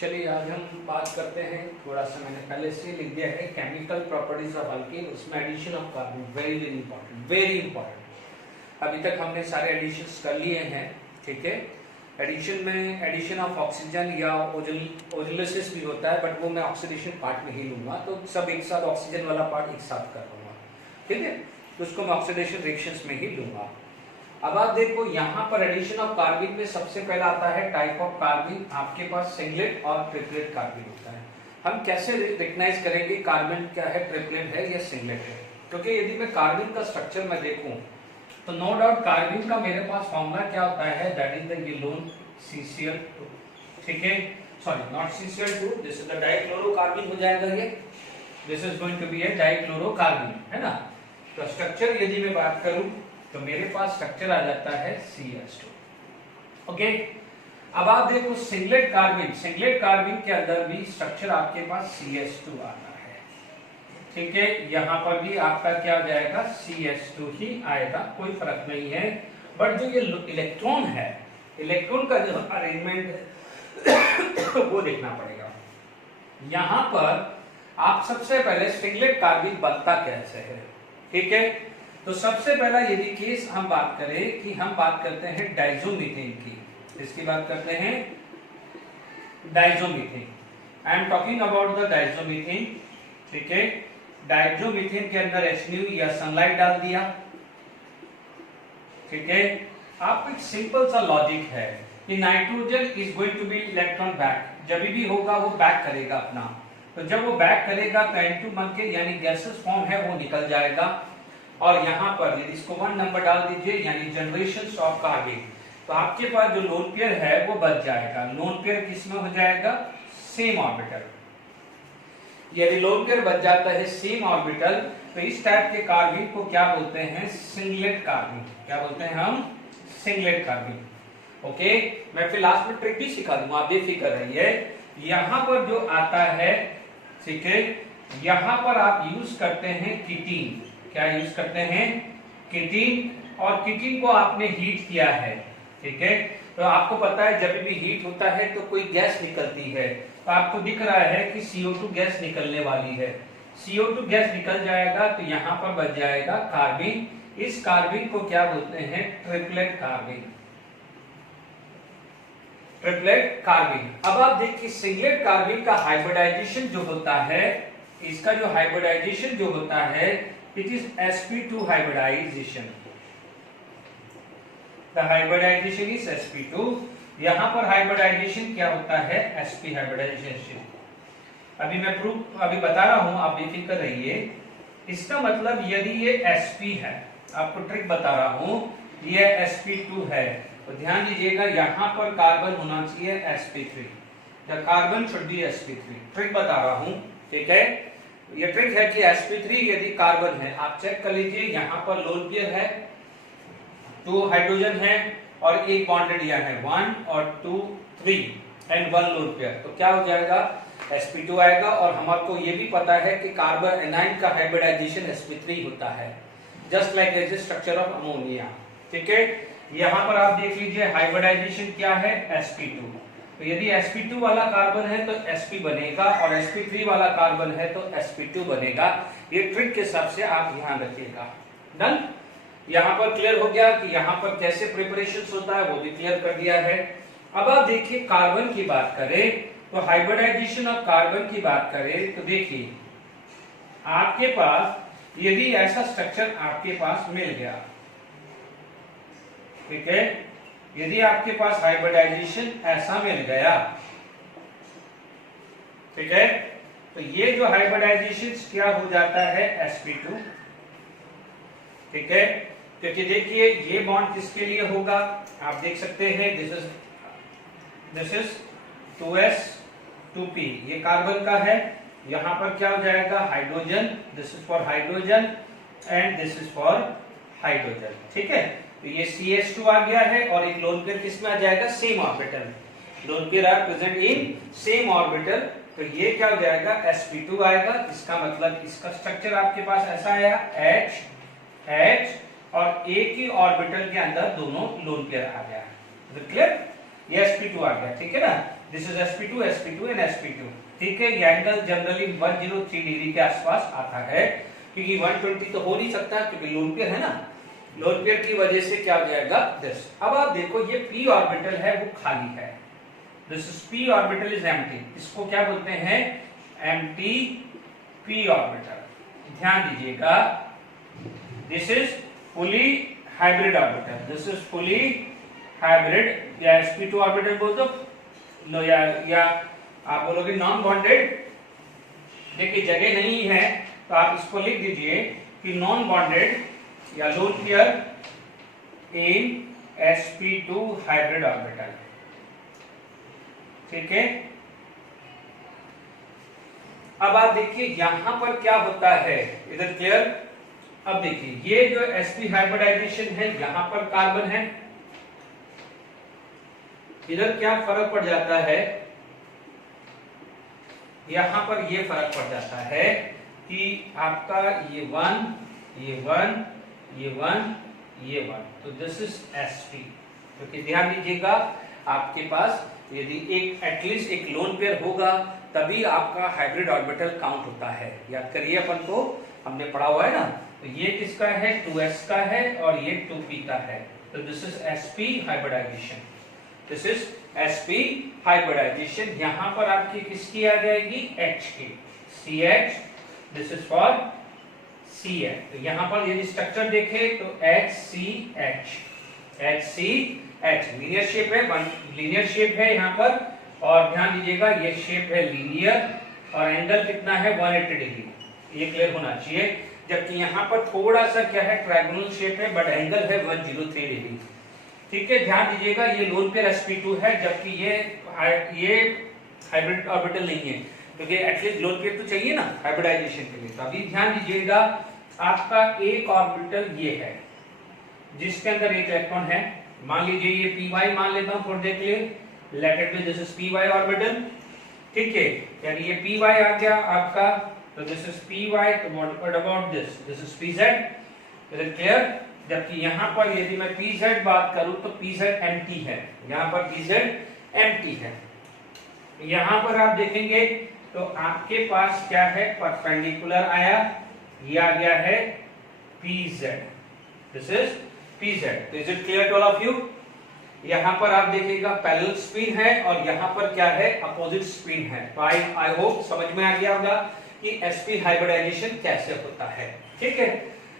चलिए आज हम बात करते हैं, थोड़ा सा मैंने पहले से लिख दिया है, केमिकल प्रॉपर्टीज ऑफ अल्केन, उसमें addition of carbon very very important, very important. अभी तक हमने सारे एडिशंस कर लिए हैं, ठीक है। एडिशन में एडिशन ऑफ ऑक्सीजन या ओजोलिसिस भी होता है, बट वो मैं ऑक्सीडेशन पार्ट में ही लूंगा, तो सब एक साथ ऑक्सीजन वाला पार्ट एक साथ कर लूंगा, ठीक है। तो उसको मैं ऑक्सीडेशन रिएक्शंस में ही लूंगा। अब आप देखो यहाँ पर एडिशन ऑफ कार्बन में सबसे पहला आता है टाइप ऑफ कार्बन, आपके पास सिंगलेट और ट्रिपलेट कार्बन होता है। हम कैसे रिकग्नाइज करेंगे कार्बन क्या है, ट्रिपलेट है या सिंगलेट है? क्योंकि यदि मैं कार्बन का स्ट्रक्चर में देखूं तो नो डाउट कार्बन का मेरे पास फॉर्मूला क्या होता है, दैट इज द येलोन CCl2, ठीक है। Sorry not CCl2, this is the dichlorocarbon हो जाएगा ये, this is going to be a dichlorocarbon, है ना। तो स्ट्रक्चर यदि मैं बात करूं तो मेरे पास स्ट्रक्चर आ जाता है CH2, ओके। अब आप देखो सिंगलेट कार्बन के अंदर भी स्ट्रक्चर आपके पास CH2 आता है, ठीक है। यहां पर भी आपका क्या हो जाएगा, CH2 ही आएगा, कोई फर्क नहीं है। बट जो ये इलेक्ट्रॉन है, इलेक्ट्रॉन का जो अरेंजमेंट है वो देखना पड़ेगा। यहां पर आप सबसे पहले सिंगलेट कार्बन बनता कैसे है, ठीक है। तो सबसे पहला यदि केस हम बात करें कि हम बात करते हैं डाइजोमीथेन की, इसकी बात करते हैं diazomethane. I am talking about the diazomethane, ठीक है। डाइजोमीथेन के अंदर HNO या सनलाइट डाल दिया, ठीक है। आप एक सिंपल सा लॉजिक है कि nitrogen is going to be electron back, जब भी होगा वो बैक करेगा अपना, तो जब वो बैक करेगा तो N2 बन के यानी गैसेस फॉर्म है वो निकल जाएगा। और यहाँ पर यदि इसको 1 नंबर डाल दीजिए यानी जनरेशन ऑफ कार्बन, तो आपके पास जो लोन पेयर है वो बच जाएगा। लोन पेयर किसमें हो जाएगा, सेम ऑर्बिटल। यदि लोन पेयर बच जाता है सेम ऑर्बिटल, तो इस टाइप के कार्बन को क्या बोलते हैं, सिंगलेट कार्बन। क्या बोलते हैं हम, सिंगलेट कार्बन, ओके। मैं फिर लास्ट में ट्रिक भी सिखा दूंगा, आप बेफिक्र रहिए। यहाँ पर जो आता है, ठीक है, यहाँ पर आप यूज करते हैं कीटीन। क्या यूज करते हैं, कीटीन। और कीटीन को आपने हीट किया है, ठीक है। तो आपको पता है जब भी हीट होता है तो कोई गैस निकलती है, तो आपको दिख रहा है कि CO2 गैस निकलने वाली है। CO2 गैस निकल जाएगा तो यहाँ पर बच जाएगा कार्बन। इस कार्बन को क्या बोलते हैं, ट्रिपलेट कार्बन, ट्रिपलेट कार्बन। अब आप देखिए सिंगलेट कार्बन का हाइब्रिडाइजेशन जो होता है, इसका जो हाइब्रिडाइजेशन जो होता है, it is sp2 hybridization, the hybridization is sp2। यहां पर हाइब्रिडाइजेशन क्या होता है, sp हाइब्रिडाइजेशन। अभी मैं प्रूफ अभी बता रहा हूं, आप बेफिक्र रहिए। इसका मतलब यदि ये sp है, आपको ट्रिक बता रहा हूं, ये sp2 है, तो ध्यान दीजिएगा यहां पर कार्बन होना चाहिए sp3, the carbon should be sp3। Trick बता रहा हूं, ठीक है। ये ट्रिक है कि sp3 यदि कार्बन है, आप चेक कर लीजिए, यहाँ पर लोन पेयर है, 2 हाइड्रोजन है और एक बॉन्डेड यहाँ है, 1 और 2 3 एंड 1 लोन पेयर, तो क्या हो जाएगा, sp2 आएगा। और हमको ये भी पता है कि कार्बन एनाइन का हाइब्रिडाइजेशन sp3 होता है, just like as a structure of ammonia, ठीक है। यहाँ पर आप देख लीजिए हाइब्रिडाइजेशन क्या है, sp2। तो यदि sp2 वाला कार्बन है तो sp बनेगा, और sp3 वाला कार्बन है तो sp2 बनेगा। ये ट्रिक के हिसाब से आप ध्यान रखिएगा। डन, यहाँ पर क्लियर हो गया कि यहाँ पर कैसे प्रिपरेशन होता है, वो भी क्लियर कर दिया है। अब आप देखिए कार्बन की बात करें तो हाइब्रिडाइजेशन ऑफ कार्बन की बात करें तो देखिए आपके पास यदि ऐसा स्ट्रक्चर आपके पास मिल गया, ठीक है, यदि आपके पास हाइब्रिडाइजेशन ऐसा मिल गया, ठीक है, तो ये जो हाइब्रिडाइजेशन क्या हो जाता है, sp2, ठीक है। क्योंकि देखिए ये बॉन्ड किसके लिए होगा, आप देख सकते हैं, दिस इज 2s2p, ये कार्बन का है। यहां पर क्या हो जाएगा, hydrogen, this is for hydrogen and this is for hydrogen, ठीक है। तो ये CH2 आ गया है, और एक लोन पेयर किसमें आ जाएगा, same orbital. Lone pair are present in same orbital, तो ये क्या हो जाएगा, sp2 आएगा। इसका मतलब इसका स्ट्रक्चर आपके पास ऐसा आया, H और एक ही ऑर्बिटल के अंदर दोनों लोन पेयर आ गया, क्लियर। ये sp2 आ गया, ठीक है ना। This is sp2 sp2 and sp2। ठीक है, ये एंगल जनरली 103 डिग्री के आसपास आता है, क्योंकि 120 तो हो नहीं सकता क्योंकि लोन पेयर है ना, लोन पेयर की वजह से क्या हो जाएगा दिस। अब आप देखो ये p ऑर्बिटल है वो खाली है, this is p orbital is empty, इसको क्या बोलते हैं एम्प्टी p ऑर्बिटल। ध्यान दीजिएगा this is fully hybrid orbital, this is fully hybrid या sp2 ऑर्बिटल बोल दो लो या आप बोलोगे नॉन बॉन्डेड। देखिए जगह नहीं है तो आप इसको लिख दीजिए कि नॉन बॉन्डेड या लोन पेयर इन sp2 हाइब्रिड ऑर्बिटल। ठीक है, अब आप देखिए यहां पर क्या होता है, इधर क्लियर। अब देखिए ये जो sp हाइब्रिडाइजेशन है यहां पर कार्बन है, इधर क्या फर्क पड़ जाता है, यहां पर ये फर्क पड़ जाता है कि आपका ये 1 ये 1 ये 1 ये 1, तो दिस इज sp। क्योंकि ध्यान दीजिएगा आपके पास यदि एक एटलीस्ट एक लोन पेयर होगा तभी आपका हाइब्रिड ऑर्बिटल काउंट होता है। याद करिए अपन को हमने पढ़ा हुआ है ना, तो ये किसका है 2s का है और ये 2p का है, तो this is sp hybridization, this is sp hybridization. यहां पर आपकी किसकी आ जाएगी H की, CH, this is for CH। तो यहां पर यदि स्ट्रक्चर देखें तो HCH, HCH लीनियर शेप है, लीनियर शेप है यहां पर, और ध्यान दीजिएगा ये शेप है लीनियर और एंगल कितना है 180 डिग्री, ये क्लियर होना चाहिए। जबकि यहां पर थोड़ा सा क्या है ट्रायंगुलर शेप है बट एंगल है 103 डिग्री। ठीक है, ध्यान दीजिएगा ये लोन पेयर sp2 है जबकि ये हाइब्रिड ऑर्बिटल नहीं है, क्योंकि एटलीस्ट लोन पेयर तो चाहिए ना हाइब्रिडाइजेशन के लिए। तो अभी ध्यान दीजिएगा आपका एक ऑर्बिटल ये है जिसके अंदर एक इलेक्ट्रॉन है, मान लीजिए ये py मान लेता हूं फॉर देख लिए, late it B this is py orbital. ठीक है, यानी ये py आ गया आपका, तो दिस इज py, तो what about this, this is pz, is it clear. जबकि यहां पर यदि मैं pz बात करूं तो pz एम्प्टी है, यहां पर pz एम्प्टी है। यहां पर आप देखेंगे तो आपके पास क्या है परपेंडिकुलर आया, ये आ गया है pz, दिस इज pz। तो is it clear to all of you. यहां पर आप देखिएगा पैरेलल स्पिन है और यहां पर क्या है अपोजिट स्पिन है। तो आई होप समझ में आ गया होगा कि sp हाइब्रिडाइजेशन कैसे होता है। ठीक है,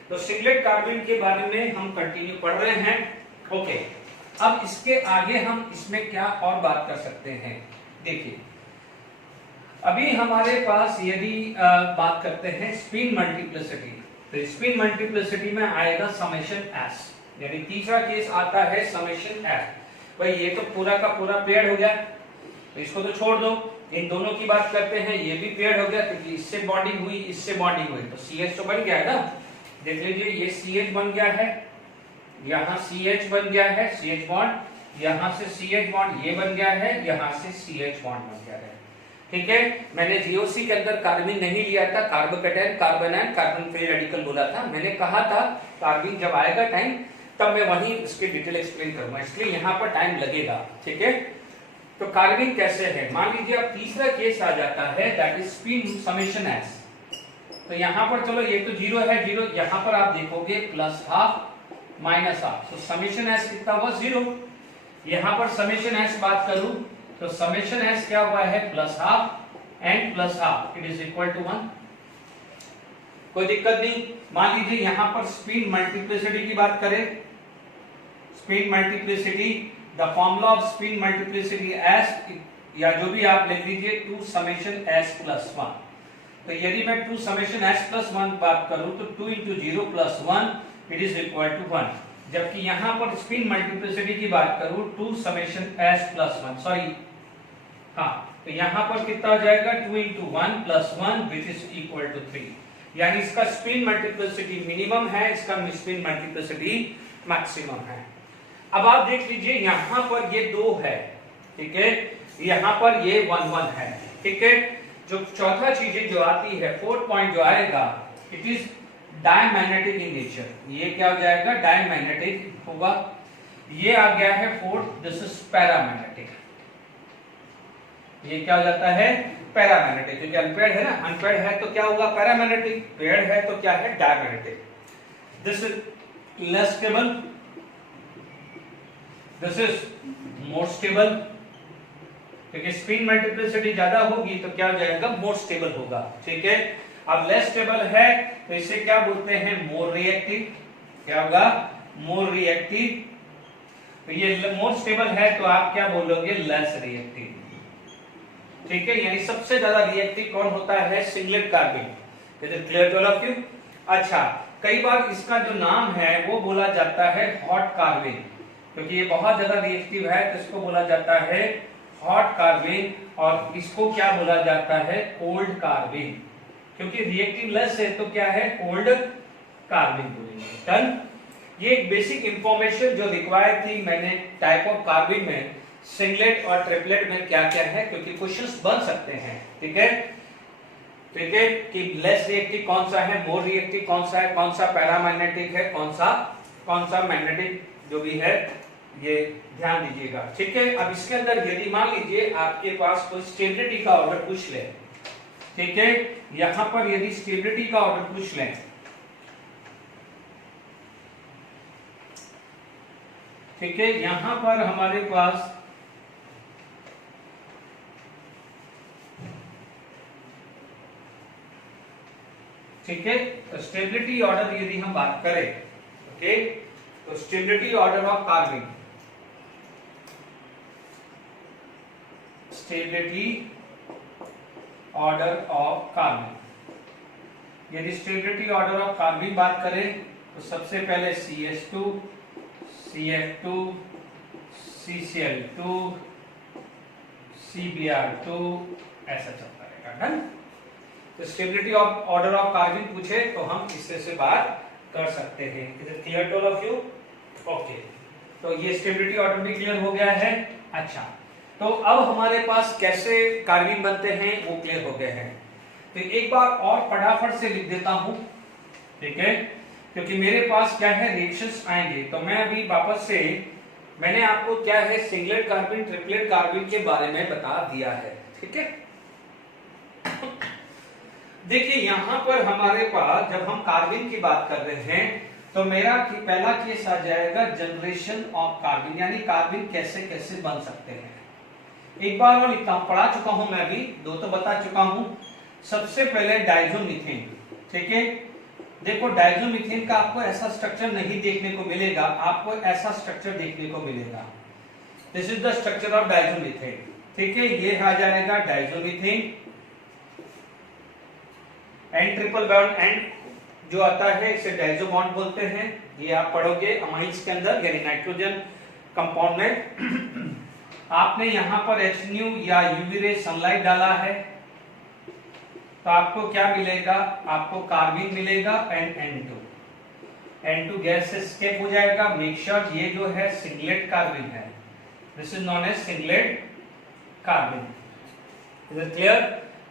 तो सिंगलेट कार्बाइन के बारे में हम कंटिन्यू पढ़ रहे हैं। ओके, अब इसके आगे हम इसमें क्या और बात कर सकते हैं। देखिए अभी हमारे पास यदि बात करते हैं स्पिन मल्टीप्लिसिटी, तो स्पिन मल्टीप्लिसिटी में आएगा समेशन s, यानी तीसरा केस आता है समेशन s। भाई ये तो पूरा का पूरा पेयर्ड हो गया, तो इसको तो छोड़ दो, इन दोनों की बात करते हैं, ये भी पेयर्ड हो गया क्योंकि इससे बॉन्डिंग हुई इससे बॉन्डिंग हुई, तो CH तो बन गया है ना। देख लीजिए ये CH बन गया है, यहाँ CH बन गया है CH बॉन्ड, यहाँ से CH बॉन्ड ये बन गया है, यहाँ से CH बॉन्ड बन गया है। ठीक है, मैंने जीओसी के अंदर कार्बन नहीं लिया था, कार्बोकेटायन कार्बोनायन कार्बन फ्री रेडिकल बोला था, मैंने कहा था कार्बन जब आएगा टाइम तब मैं वहीं इसके डिटेल एक्सप्लेन करूंगा, इसलिए यहाँ पर टाइम लगेगा। ठीक है, तो कार्बन कैसे है, मान लीजिए अब तीसरा केस आ जाता है that is spin summation s। तो यहाँ पर चलो ये तो जीरो है, जीरो, यहाँ पर आप देखोगे प्लस हाफ माइनस हाफ, तो समेशन s कितना हुआ 0। यहाँ पर समेशन s बात करूं तो समेशन s क्या हुआ है plus half and plus half it is equal to 1। कोई दिक्कत नहीं। मान लीजिए यहाँ पर स्पिन मल्टीप्लिसिटी की बात करें, spin multiplicity, the formula off spin multiplicity s, या जो भी आप लिख लीजिए 2 समेशन s प्लस 1। तो यदि मैं 2 समेशन s प्लस 1 बात करूं तो 2 into 0 plus 1 it is equal to 1। जबकि यहां पर स्पिन मल्टीप्लिसिटी की बात करूं 2 समेशन s प्लस 1, सॉरी हाँ, तो यहां पर कितना हो जाएगा 2 into 1 plus 1 which is equal to 3। यानी इसका स्पिन मल्टीप्लिसिटी मिनिमम है, इसका स्पिन मल्टीप्लिसिटी मैक्सिमम है। अब आप देख लीजिए यहां पर ये 2 है, ठीक है, यहां पर ये 1 1 है। ठीक है, जो चौथा चीज जो आती है, फोर्थ पॉइंट जो आएगा, it is diamagnetic in nature. ये क्या हो जाएगा डायमैग्नेटिक होगा। ये आ गया है फोर्थ, दिस इज पैरामैग्नेटिक। ये क्या हो जाता है, पैरामैग्नेटिक, क्योंकि अनपेयर्ड है ना, अनपेयर्ड है तो क्या होगा पैरामैग्नेटिक, पेयर्ड है तो क्या है diamagnetic. This is less stable, this is more stable, क्योंकि स्पिन मल्टीप्लिसिटी ज्यादा होगी तो क्या हो जाएगा, मोर स्टेबल होगा। ठीक है, अब लेस स्टेबल है तो इसे क्या बोलते हैं, मोर रिएक्टिव। क्या होगा, मोर रिएक्टिव। तो ये मोर स्टेबल है तो आप क्या बोलोगे, लेस रिएक्टिव। ठीक है, यानी सबसे ज्यादा रिएक्टिव कौन होता है, singlet carbene. Is it clear to all of you? अच्छा, कई बार इसका जो नाम है वो बोला जाता है हॉट कार्बाइन, क्योंकि ये बहुत ज्यादा रिएक्टिव है तो इसको बोला जाता है हॉट कार्बाइन, और इसको क्या बोला जाता है, कोल्ड कार्बाइन, क्योंकि रिएक्टिव लेस है तो क्या है, कोल्ड कार्बाइन बोलेंगे। डन। ये एक बेसिक इंफॉर्मेशन जो रिक्वायर थी मैंने टाइप ऑफ कार्बाइन में, सिंगलेट और ट्रिपलेट में क्या क्या है, क्योंकि क्वेश्चंस बन सकते हैं। ठीक है, ठीक है, कि लेस रिएक्टिव कौन सा है, मोर रिएक्टिव कौन सा है, कौन सा पैरामैग्नेटिक है, कौन सा मैग्नेटिक जो भी है, ये ध्यान दीजिएगा। ठीक है, अब इसके अंदर यदि मान लीजिए आपके पास कोई स्टेबिलिटी का ऑर्डर पूछ ले, ठीक है, यहां पर यदि स्टेबिलिटी का ऑर्डर पूछ लें, ठीक है, यहां पर हमारे पास ठीक है, तो स्टेबिलिटी ऑर्डर यदि हम बात करें, ओके, तो stability order of carbene, stability order of carbene, यदि स्टेबिलिटी ऑर्डर ऑफ कार्बाइन बात करें तो सबसे पहले CH2, CF2, CCl2, CBr2 ऐसा चलता रहेगा। डन। तो stability of order of carbene पूछे तो हम इससे से बात कर सकते हैं। Is it clear to all of you? Okay, तो ये स्टेबिलिटी ऑर्डर भी क्लियर हो गया है। अच्छा, तो अब हमारे पास कैसे कार्बाइन बनते हैं वो क्लियर हो गए हैं। तो एक बार और फटाफट से लिख देता हूं, ठीक है, क्योंकि मेरे पास क्या है, रिएक्शंस आएंगे। तो मैं अभी वापस से, मैंने आपको क्या है, सिंगलेट कार्बाइन, ट्रिपलेट कार्बाइन के बारे में बता दिया है। ठीक है, देखिए यहां पर हमारे पास जब हम कार्बाइन की बात कर रहे हैं तो मेरा पहला केस आ जाएगा जनरेशन ऑफ कार्बाइन, यानी कार्बाइन कैसे कैसे बन सकते हैं। एक बार मैं लिखता हूं, पढ़ा चुका हूं मैं, अभी दो तो बता चुका हूं। सबसे पहले डाइज़ोमीथेन। ठीक है, देखो डाइज़ोमीथेन का आपको ऐसा स्ट्रक्चर नहीं देखने को मिलेगा, आपको ऐसा स्ट्रक्चर देखने को मिलेगा। This is the structure of diazomethane. ठीक है, ये आ जाएगा diazomethane. N triple bond and जो आता है इसे डाइज़ो बॉन्ड बोलते हैं। ये आप पढ़ोगे अमाइंस के अंदर, यानी नाइट्रोजन कंपाउंड में। आपने यहां पर HNu या यूवी रे सनलाइट डाला है तो आपको क्या मिलेगा, आपको कार्बाइन मिलेगा एंड N2 गैस से एस्केप हो जाएगा। मेक श्योर ये जो है सिंगलेट कार्बाइन है, this is known as singlet carbene. Is it clear?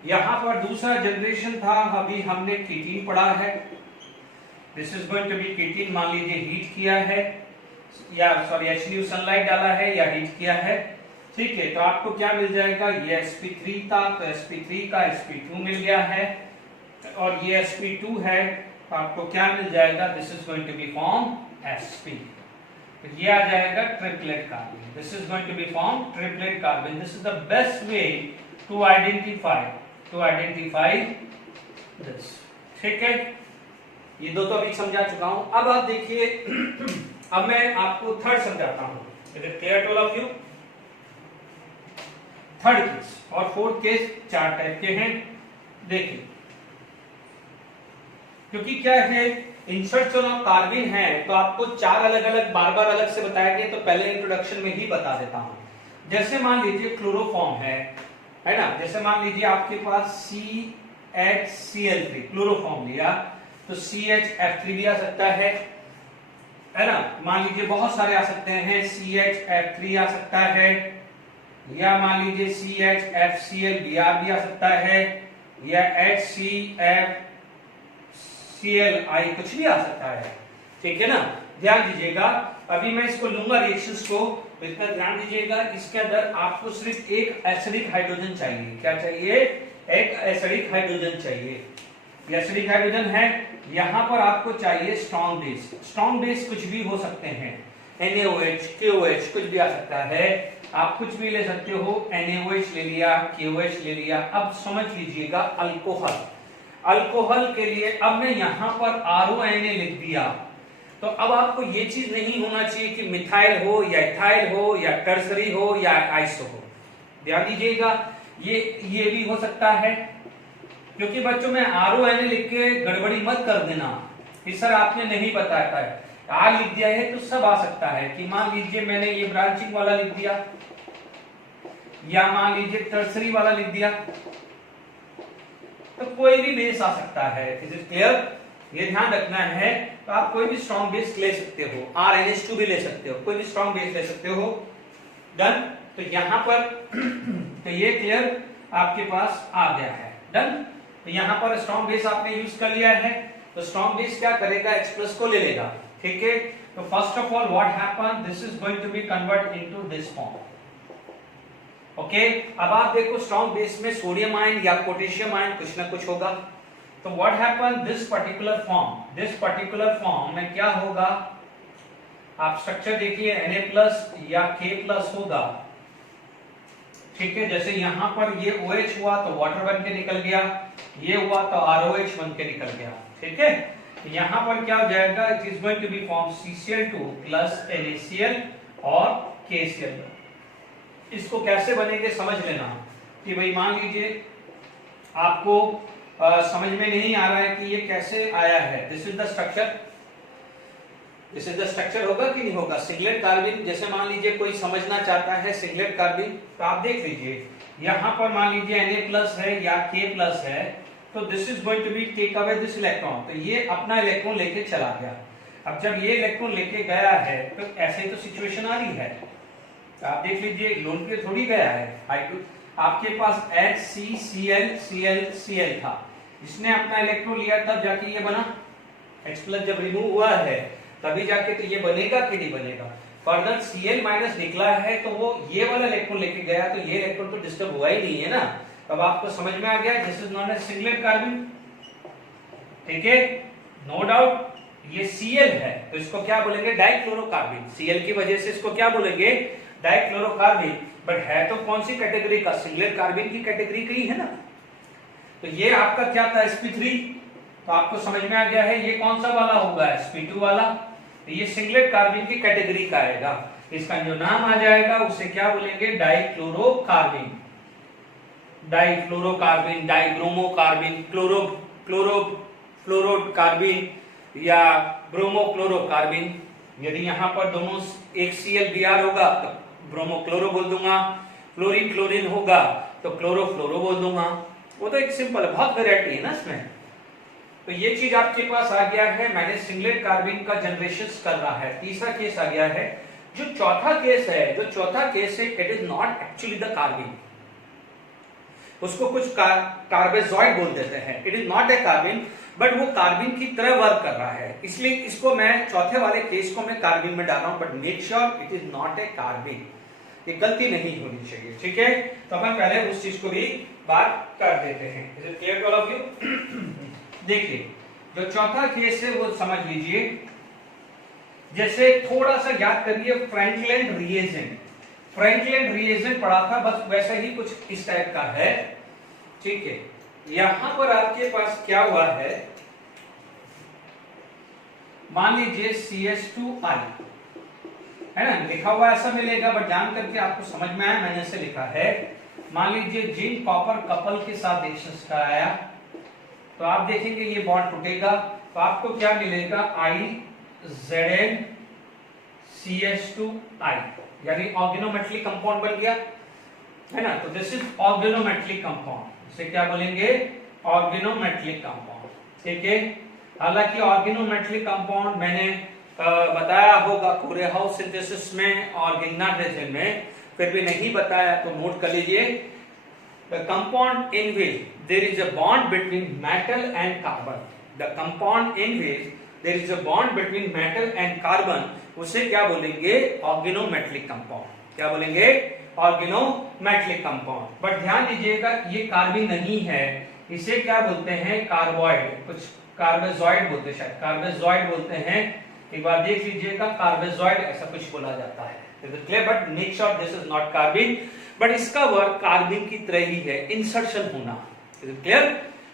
यहां पर दूसरा जनरेशन था, अभी हमने कीटीन पढ़ा है। This is going to be ketene, मान लीजिए हीट किया है या सॉरी HNu सनलाइट डाला है या हीट किया है। ठीक है, तो आपको क्या मिल जाएगा, ये sp3 था तो sp3 का sp2 मिल गया है, और ये sp2 है तो आपको क्या मिल जाएगा, this is going to be form sp, तो ये आ जाएगा triplet carbene. This is going to be form triplet carbene. This is the best way to identify this. ठीक है, ये दो तो अभी समझा चुका हूं। अब आप देखिए, अब मैं आपको थर्ड समझाता हूं। Is it clear to all of you? Third case और फोर्थ केस चार टाइप के हैं। देखिए, क्योंकि क्या है, इंसर्शन ऑफ कार्बाइन है तो आपको चार अलग अलग बार बार अलग से बताया गया, तो पहले इंट्रोडक्शन में ही बता देता हूं। जैसे मान लीजिए क्लोरोफॉर्म है ना, जैसे मान लीजिए आपके पास CHCl3 क्लोरोफॉर्म लिया तो CHF3 भी आ सकता है ना। मान लीजिए बहुत सारे आ सकते हैं, CHF3 आ सकता है, या मान लीजिए CHFClBr भी आ सकता है, या HCFClI कुछ भी आ सकता है। ठीक है ना, ध्यान दीजिएगा। अभी मैं इसको लूंगा रिएक्शंस को, तो इतना ध्यान दीजिएगा, इसके अंदर आपको सिर्फ एक एसिडिक हाइड्रोजन चाहिए। क्या चाहिए? एक एसिडिक हाइड्रोजन चाहिए। एसिडिक हाइड्रोजन है, यहां पर आपको चाहिए स्ट्रॉन्ग बेस। स्ट्रॉन्ग बेस कुछ भी हो सकते हैं, NaOH, KOH कुछ भी आ सकता है, आप कुछ भी ले सकते हो। NaOH ले लिया, KOH ले लिया। अब समझ लीजिएगा अल्कोहल, अल्कोहल के लिए अब मैं यहां पर RONA लिख दिया, तो अब आपको ये चीज नहीं होना चाहिए कि मिथाइल हो या इथाइल हो या टर्सरी हो या आइसो हो। ध्यान दीजिएगा, ये भी हो सकता है, क्योंकि बच्चों में RONA लिख के गड़बड़ी मत कर देना कि सर आपने नहीं बताया है। R लिख दिया है तो सब आ सकता है कि मान लीजिए मैंने ये ब्रांचिंग वाला लिख दिया, या मान लीजिए टर्सरी वाला लिख दिया, तो कोई भी बेस आ सकता है। Is it clear? ये ध्यान रखना है। तो आप कोई भी स्ट्रॉन्ग बेस ले सकते हो, RNH2 भी ले सकते हो, कोई भी स्ट्रॉन्ग बेस ले सकते हो। डन? तो यहां पर तो ये क्लियर आपके पास आ गया है। डन? तो यहां पर स्ट्रॉन्ग बेस आपने यूज कर लिया है, तो स्ट्रॉन्ग बेस क्या करेगा? H+ को ले लेगा। ठीक है, तो first of all what happen, this is going to be convert into this form. Okay, अब आप देखो स्ट्रॉन्ग बेस में सोडियम आयन या पोटेशियम आयन कुछ ना कुछ होगा। तो what happen, this particular form में क्या होगा? आप स्ट्रक्चर देखिए, Na+ या K+ होगा। ठीक है, जैसे यहां पर ये OH हुआ तो वाटर बन के निकल गया, ये हुआ तो ROH बन के निकल गया। ठीक है, यहां पर क्या हो जाएगा? It is going to be form CCl2 plus NaCl और KCl। इसको कैसे बनेंगे समझ लेना कि भाई मान लीजिए आपको समझ में नहीं आ रहा है कि ये कैसे आया है। This is the structure, this is the structure होगा कि नहीं होगा? सिंगलेट कार्बिन, जैसे मान लीजिए कोई समझना चाहता है सिंगलेट कार्बिन, तो आप देख लीजिए यहां पर मान लीजिए Na+ है या K+ है, तो this is going to be take away this electron, तो ये अपना इलेक्ट्रॉन लेके चला गया। अब जब ये इलेक्ट्रॉन लेके गया है तो ऐसे तो सिचुएशन आ रही है, आप देख लीजिए लोन पे थोड़ी गया है। आपके पास HCCl था, इसने अपना इलेक्ट्रॉन लिया तब जाके ये बना। H+ जब रिमूव हुआ है तभी जाके तो ये बनेगा कि नहीं बनेगा। फर्दर Cl- निकला है तो वो ये वाला इलेक्ट्रॉन लेके गया, तो ये इलेक्ट्रॉन तो डिस्टर्ब हुआ ही नहीं है ना। अब आपको समझ में आ गया, this is known as singlet carbon. ठीक है, नो डाउट। ये Cl है तो इसको क्या बोलेंगे? डाइक्लोरोकार्बन। Cl की वजह से इसको क्या बोलेंगे? डाइक्लोरोकार्बन। बट है तो कौन सी कैटेगरी का? सिंगलेट कार्बन की कैटेगरी का ही है ना। तो ये आपका क्या था? sp3। तो आपको समझ में आ गया है ये कौन सा वाला होगा? sp2 वाला। तो ये सिंगलेट कार्बन की कैटेगरी का आएगा। इसका जो नाम आ जाएगा उसे क्या बोलेंगे? डाइक्लोरोकार्बन। डाइफ्लोरोकार्बन, डाइब्रोमोकार्बन, फ्लोरोकार्बन या ब्रोमोक्लोरोकार्बन। यदि यहां पर दोनों एक Cl होगा तो ब्रोमोक्लोरो बोल दूंगा, क्लोरीन क्लोरीन होगा तो क्लोरोफ्लोरो बोल दूंगा। वो तो एक सिंपल है, बहुत वैरायटी है ना इसमें। तो ये चीज आपके पास आ गया है। मैंने सिंगलेट कार्बन का जनरेशन कर रहा है। तीसरा केस आ गया है। जो चौथा केस है, it is not actually the carbon, उसको कुछ कार्बेजॉइड बोल देते हैं। It is not a carbon, but वो कार्बन की तरह वर्क कर रहा है, इसलिए इसको मैं चौथे वाले केस को मैं कार्बन में डाल रहा हूं। But make sure it is not a carbon, ये गलती नहीं होनी चाहिए। ठीक है, तो अपन पहले उस चीज को भी बात कर देते हैं। Is it clear to all of you? देखिए, जो चौथा केस है वो समझ लीजिए, जैसे थोड़ा सा याद करिए फ्रैंकलिन रिएजेंट। फ्रैंकलिन रिएजेंट पढ़ा था, बस वैसा ही कुछ इस टाइप का है। ठीक है, यहां पर आपके पास क्या हुआ है? मान लीजिए CH2I है ना, लिखा हुआ ऐसा मिलेगा, बट जान करके आपको समझ में आया मैंने ऐसे लिखा है। मान लीजिए जिंक कॉपर कपल के साथ रिएक्शन कराया, तो आप देखेंगे ये बॉन्ड टूटेगा, तो आपको क्या मिलेगा? IZN CH2I, यानी ऑर्गेनोमेटलिक कंपाउंड बन गया है ना। तो दिस इज ऑर्गेनोमेटलिक कंपाउंड, इसे क्या बोलेंगे? Organometallic compound. ठीक है, हालांकि ऑर्गेनोमेटलिक कंपाउंड मैंने बताया होगा कोरेहाउस सिंथेसिस में और गिग्नार्ड में, फिर भी नहीं बताया तो नोट कर लीजिए। The compound in which there is a bond between metal and carbon, the compound in which there is a bond between metal and carbon, उसे क्या बोलेंगे? Organometallic compound. क्या बोलेंगे? Organometallic compound. बट ध्यान दीजिएगा ये कार्बन नहीं है, इसे क्या बोलते हैं? कार्बोइड, कुछ कार्बेजॉइड बोलते हैं, शायद कार्बेजॉइड बोलते हैं। एक बार देख लीजिएगा, कार्बेजॉइड ऐसा कुछ बोला जाता है। Is it clear? But nature of this is not carbon, but इसका वर्क कार्बन की तरह ही है, इंसर्शन होना। Is it clear?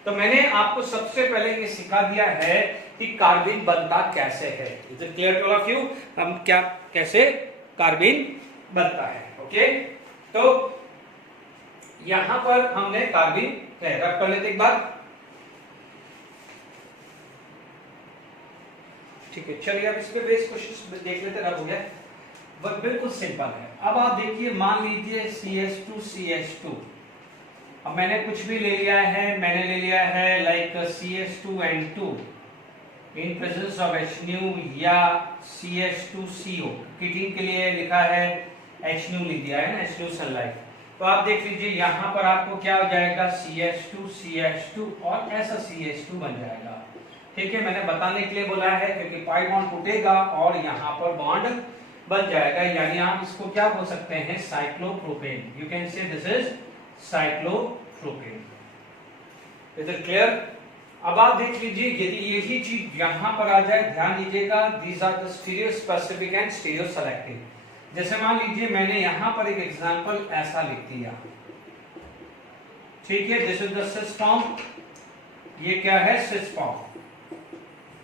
तो मैंने आपको सबसे पहले ये सिखा दिया है कि कार्बन बनता कैसे है। Is it clear to all of you? हम क्या कैसे कार्बन बनता है। ओके, तो यहां पर हमने कार्बन रब कर लेते एक बार। ठीक है, चलिए अब इस पे बेस क्वेश्चन देख लेते। रब हो गया, वह बिल्कुल सिंपल है। अब आप देखिए, मान लीजिए CH2 अब मैंने कुछ भी ले लिया है, मैंने ले लिया है like CH2N2 in presence of HNu या CH2CO। कीटीन के लिए लिखा है HNu लिख दिया है ना, HNu सनलाइट। तो आप देख लीजिए यहां पर आपको क्या हो जाएगा? CH2 और ऐसा CH2 बन जाएगा। ठीक है, मैंने बताने के लिए बोला है क्योंकि पाई बॉन्ड टूटेगा और यहाँ पर बॉन्ड बन जाएगा, यानी आप इसको क्या बोल सकते हैं? Cyclopropane. You can say this is cyclopropane. Is it clear? अब आप देख लीजिए, यदि यही चीज यहां पर आ जाए, ध्यान दीजिएगा, these are the stereo specific and stereo selective. जैसे मान लीजिए मैंने यहां पर एक एग्जांपल ऐसा लिख दिया, ठीक है, this is the cis form, ये क्या है? Cis form.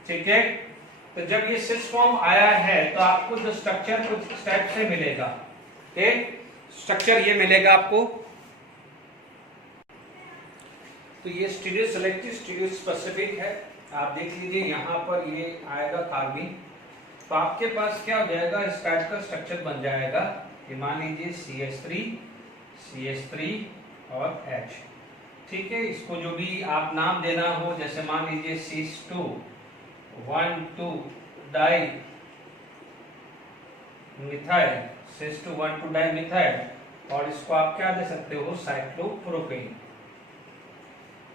ठीक है, तो जब ये सिस फॉर्म आया है तो आपको जो स्ट्रक्चर कुछ स्टेप से मिलेगा। ठीक, स्ट्रक्चर ये मिलेगा आपको। तो ये स्टीरियो सेलेक्टिव स्टीरियो स्पेसिफिक है। आप देख लीजिए यहां पर ये आएगा कार्बन, तो आपके पास क्या हो जाएगा? इस टाइप का स्ट्रक्चर बन जाएगा। ये मान लीजिए CH3 और H। ठीक है, इसको जो भी आप नाम देना हो, जैसे मान लीजिए cis2 1,2 di methyl, cis2 1,2 di methyl, और इसको आप क्या दे सकते हो? साइक्लोप्रोपेन।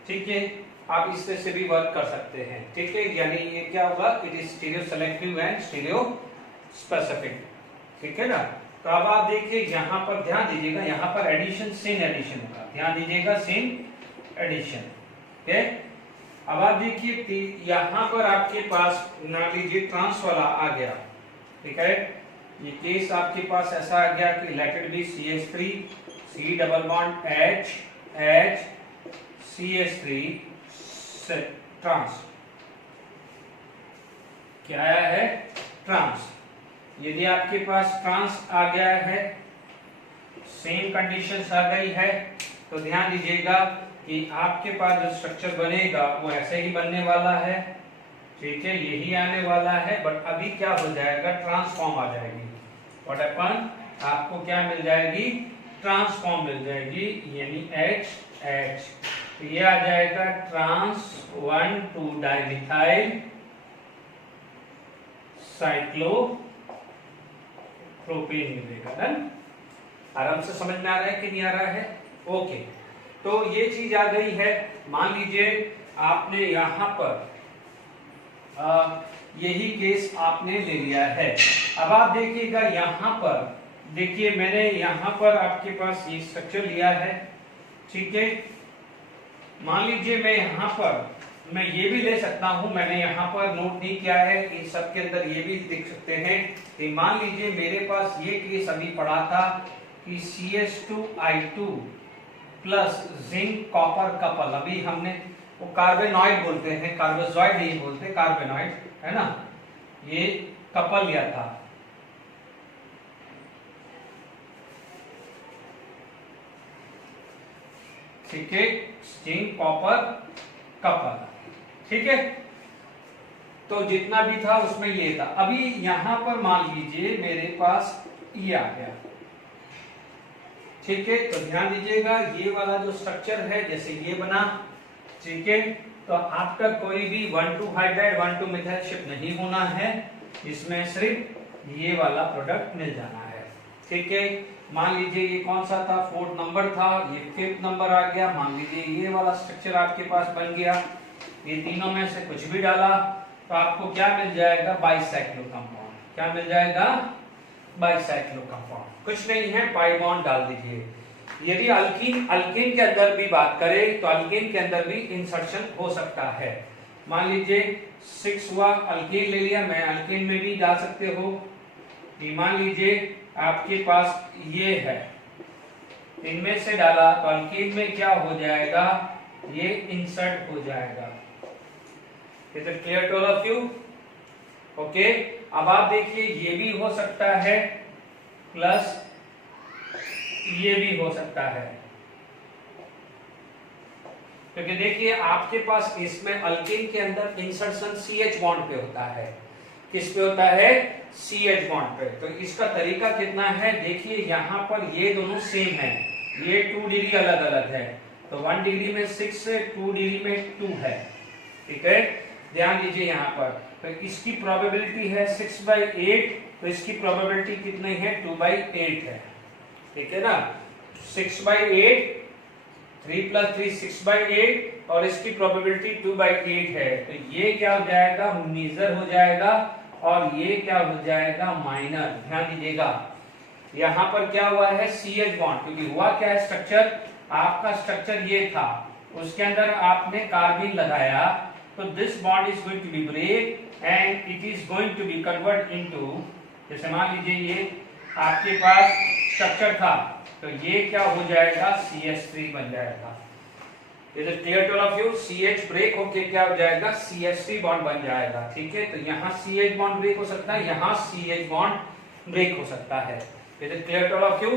ठीक है, आप इस तरह से भी वर्क कर सकते हैं। ठीक है, यानी ये क्या होगा? It is stereo selective and stereo specific. ठीक है ना? तो अब आप देखिए यहां पर ध्यान दीजिएगा, यहां पर एडिशन सिन एडिशन होगा। ध्यान दीजिएगा, सिन एडिशन। ठीक है, अब आप देखिए यहां पर आपके पास मान लीजिए ट्रांस वाला आ गया। ठीक है, ये केस आपके पास ऐसा आ गया कि let it be CH3 C double bond H CH3 trans. क्या आया है? ट्रांस। यदि आपके पास ट्रांस आ गया है, सेम कंडीशंस आ गई है, तो ध्यान दीजिएगा कि आपके पास जो स्ट्रक्चर बनेगा वो ऐसे ही बनने वाला है। ठीक है, यही आने वाला है, बट अभी क्या हो जाएगा? ट्रांसफॉर्म आ जाएगी। What happen? आपको क्या मिल जाएगी? ट्रांसफॉर्म मिल जाएगी, यानी H। तो ये आ जाएगा ट्रांस 1,2 डाइमिथाइल साइक्लोप्रोपेन मिलेगा। डन? आराम से समझ में आ रहा है कि नहीं आ रहा है? ओके, तो ये चीज आ गई है। मान लीजिए आपने यहां पर यही केस आपने ले लिया है। अब आप देखिएगा यहां पर, देखिए मैंने यहां पर आपके पास ये स्ट्रक्चर लिया है। ठीक है, मान लीजिए मैं यहां पर मैं ये भी ले सकता हूं, मैंने यहां पर नोट नहीं किया है, इन सब के अंदर ये भी देख सकते हैं कि मान लीजिए मेरे पास ये केस अभी पड़ा था कि CH2I2 plus zinc copper couple, अभी हमने वो कार्बेनॉइड बोलते हैं, कार्बेजॉइड नहीं बोलते, कार्बेनॉइड है ना, ये कपल लिया था। ठीक है, जिंक कॉपर कपल। ठीक है, तो जितना भी था उसमें ये था। अभी यहां पर मान लीजिए मेरे पास ये आ गया। ठीक है, तो ध्यान दीजिएगा ये वाला जो स्ट्रक्चर है जैसे ये बना। ठीक है, तो आपका कोई भी 1,2 हाइड्राइड 1,2 मिथाइल शिफ्ट नहीं होना है, इसमें सिर्फ ये वाला प्रोडक्ट मिल जाना है। ठीक है, मान लीजिए ये कौन सा था? 4th नंबर था, ये 5th नंबर आ गया। मान लीजिए ये वाला स्ट्रक्चर आपके पास बन गया। ये तीनों में से कुछ भी डाला तो आपको क्या मिल जाएगा, बाइसाइक्लो कंपाउंड। क्या मिल जाएगा, बाइसाइक्लो कंपाउंड। कुछ नहीं है, पाई बॉन्ड डाल दीजिए। यदि अल्कीन के अंदर भी बात करें तो अल्कीन के अंदर भी इंसर्शन हो सकता है। मान लीजिए 6 हुआ, अल्कीन ले लिया, मैं अल्कीन में भी डाल सकते हो। मान लीजिए आपके पास ये है, इनमें से डाला तो अल्कीन में क्या हो जाएगा, ये इंसर्ट हो जाएगा। Is it clear to all of you? Okay, अब आप देखिए ये भी हो सकता है प्लस ये भी हो सकता है, क्योंकि देखिए आपके पास इसमें अल्कीन के अंदर इंसर्शन CH बॉन्ड पे होता है। किस पे होता है, CH बॉन्ड पे। तो इसका तरीका कितना है, देखिए यहाँ पर ये दोनों सेम है, ये 2 डिग्री अलग अलग है, तो 1 डिग्री में 6 है, 2 डिग्री में 2 है। ठीक है, ध्यान दीजिए यहाँ पर। तो इसकी प्रोबेबिलिटी है 6/8, तो इसकी प्रोबेबिलिटी कितनी है, 2/8 है। ठीक है ना, 6/8, 3 + 3 6/8, और इसकी प्रोबेबिलिटी 2/8 है। तो ये क्या हो जाएगा, मेजर हो जाएगा, और ये क्या हो जाएगा, माइनर। ध्यान दीजिएगा यहाँ पर क्या हुआ है, CH बॉन्ड, क्योंकि हुआ क्या है, स्ट्रक्चर आपका स्ट्रक्चर ये था, उसके अंदर आपने कार्बन लगाया, तो this bond is going to be break and it is going to be convert into, जैसे मान लीजिए ये आपके पास स्ट्रक्चर था, तो ये क्या हो जाएगा, CH3 बन जाएगा। Is it clear to all of you? CH break होके क्या हो जाएगा, CH3 बॉन्ड बन जाएगा। ठीक है, तो यहाँ CH बॉन्ड ब्रेक हो सकता है, यहाँ CH बॉन्ड ब्रेक हो सकता है। Is it clear to all of you?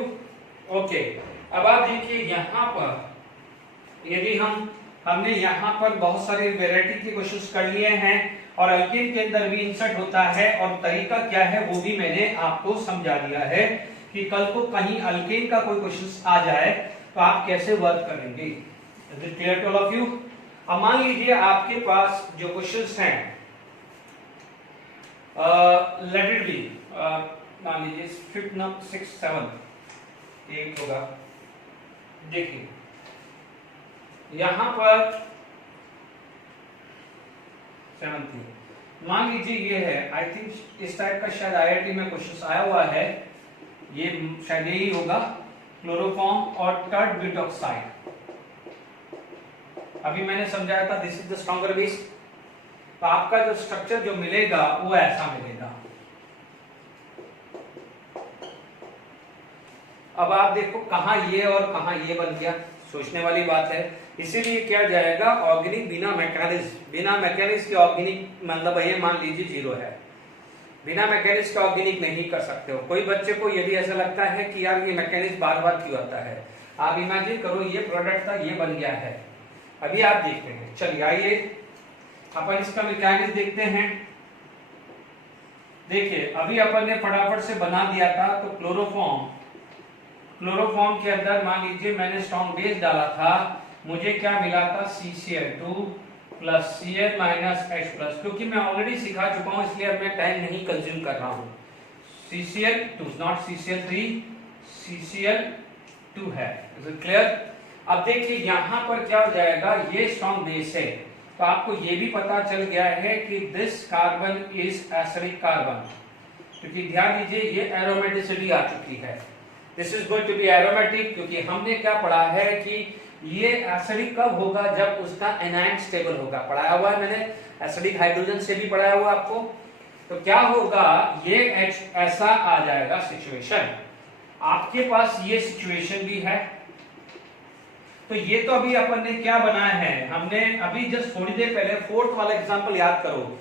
Okay, अब आप देखिए यहाँ पर यदि हमने यहाँ पर बहुत सारी वेराइटी के क्वेश्चंस कर लिए हैं, और अल्कीन के अंदर भी इंसर्ट होता है, और तरीका क्या है वो भी मैंने आपको समझा दिया है, कि कल को कहीं अल्कीन का कोई क्वेश्चन आ जाए तो आप कैसे वर्क करेंगे। Is it clear to all of you? अब मान लीजिए आपके पास जो क्वेश्चंस हैं, लेट इट बी, मान लीजिए 5th 6th 7th 8 होगा। देखिए यहां पर 7th, मान लीजिए ये है, आई थिंक इस टाइप का शायद IIT में क्वेश्चन आया हुआ है, ये शायद यही होगा, क्लोरोफॉर्म और टर्ड ब्यूट ऑक्साइड। अभी मैंने समझाया था this is the stronger base, तो आपका जो स्ट्रक्चर जो मिलेगा वो ऐसा मिलेगा। अब आप देखो कहां ये और कहां ये बन गया, सोचने वाली बात है। इसीलिए क्या जाएगा, ऑर्गेनिक बिना मैकेनिक्स के ऑर्गेनिक मतलब ये मान लीजिए 0 है, बिना मैकेनिक्स के ऑर्गेनिक नहीं कर सकते हो। कोई बच्चे को यदि ऐसा लगता है कि यार ये मैकेनिक्स बार बार क्यों आता है, आप इमेजिन करो ये प्रोडक्ट था, ये बन गया है, अभी आप देखते हैं। चलिए आइए अपन इसका मैकेनिक्स देखते हैं। देखिए अभी अपन ने फटाफट से बना दिया था, तो क्लोरोफॉर्म के अंदर मान लीजिए मैंने स्ट्रॉन्ग बेस डाला था, मुझे क्या मिला था, CCl2 plus Cl minus H+, क्योंकि मैं ऑलरेडी सिखा चुका हूं इसलिए अब मैं टाइम नहीं कंज्यूम कर रहा हूं। CCl2 नॉट CCl3, CCl2 है। Is it clear? अब देखिए यहां पर क्या हो जाएगा, ये स्ट्रॉन्ग बेस है, तो आपको ये भी पता चल गया है कि this carbon is acidic carbon, क्योंकि ध्यान दीजिए ये एरोमेटिसिटी आ चुकी है, this is going to be aromatic, क्योंकि हमने क्या पढ़ा है कि ये एसिडिक कब होगा, जब उसका एनायन स्टेबल होगा। पढ़ाया हुआ है मैंने, एसिडिक हाइड्रोजन से भी पढ़ाया हुआ आपको। तो क्या होगा, ये H ऐसा आ जाएगा सिचुएशन, आपके पास ये सिचुएशन भी है। तो ये तो अभी अपन ने क्या बनाया है, हमने अभी जस्ट थोड़ी देर पहले 4th वाला एग्जांपल याद करो,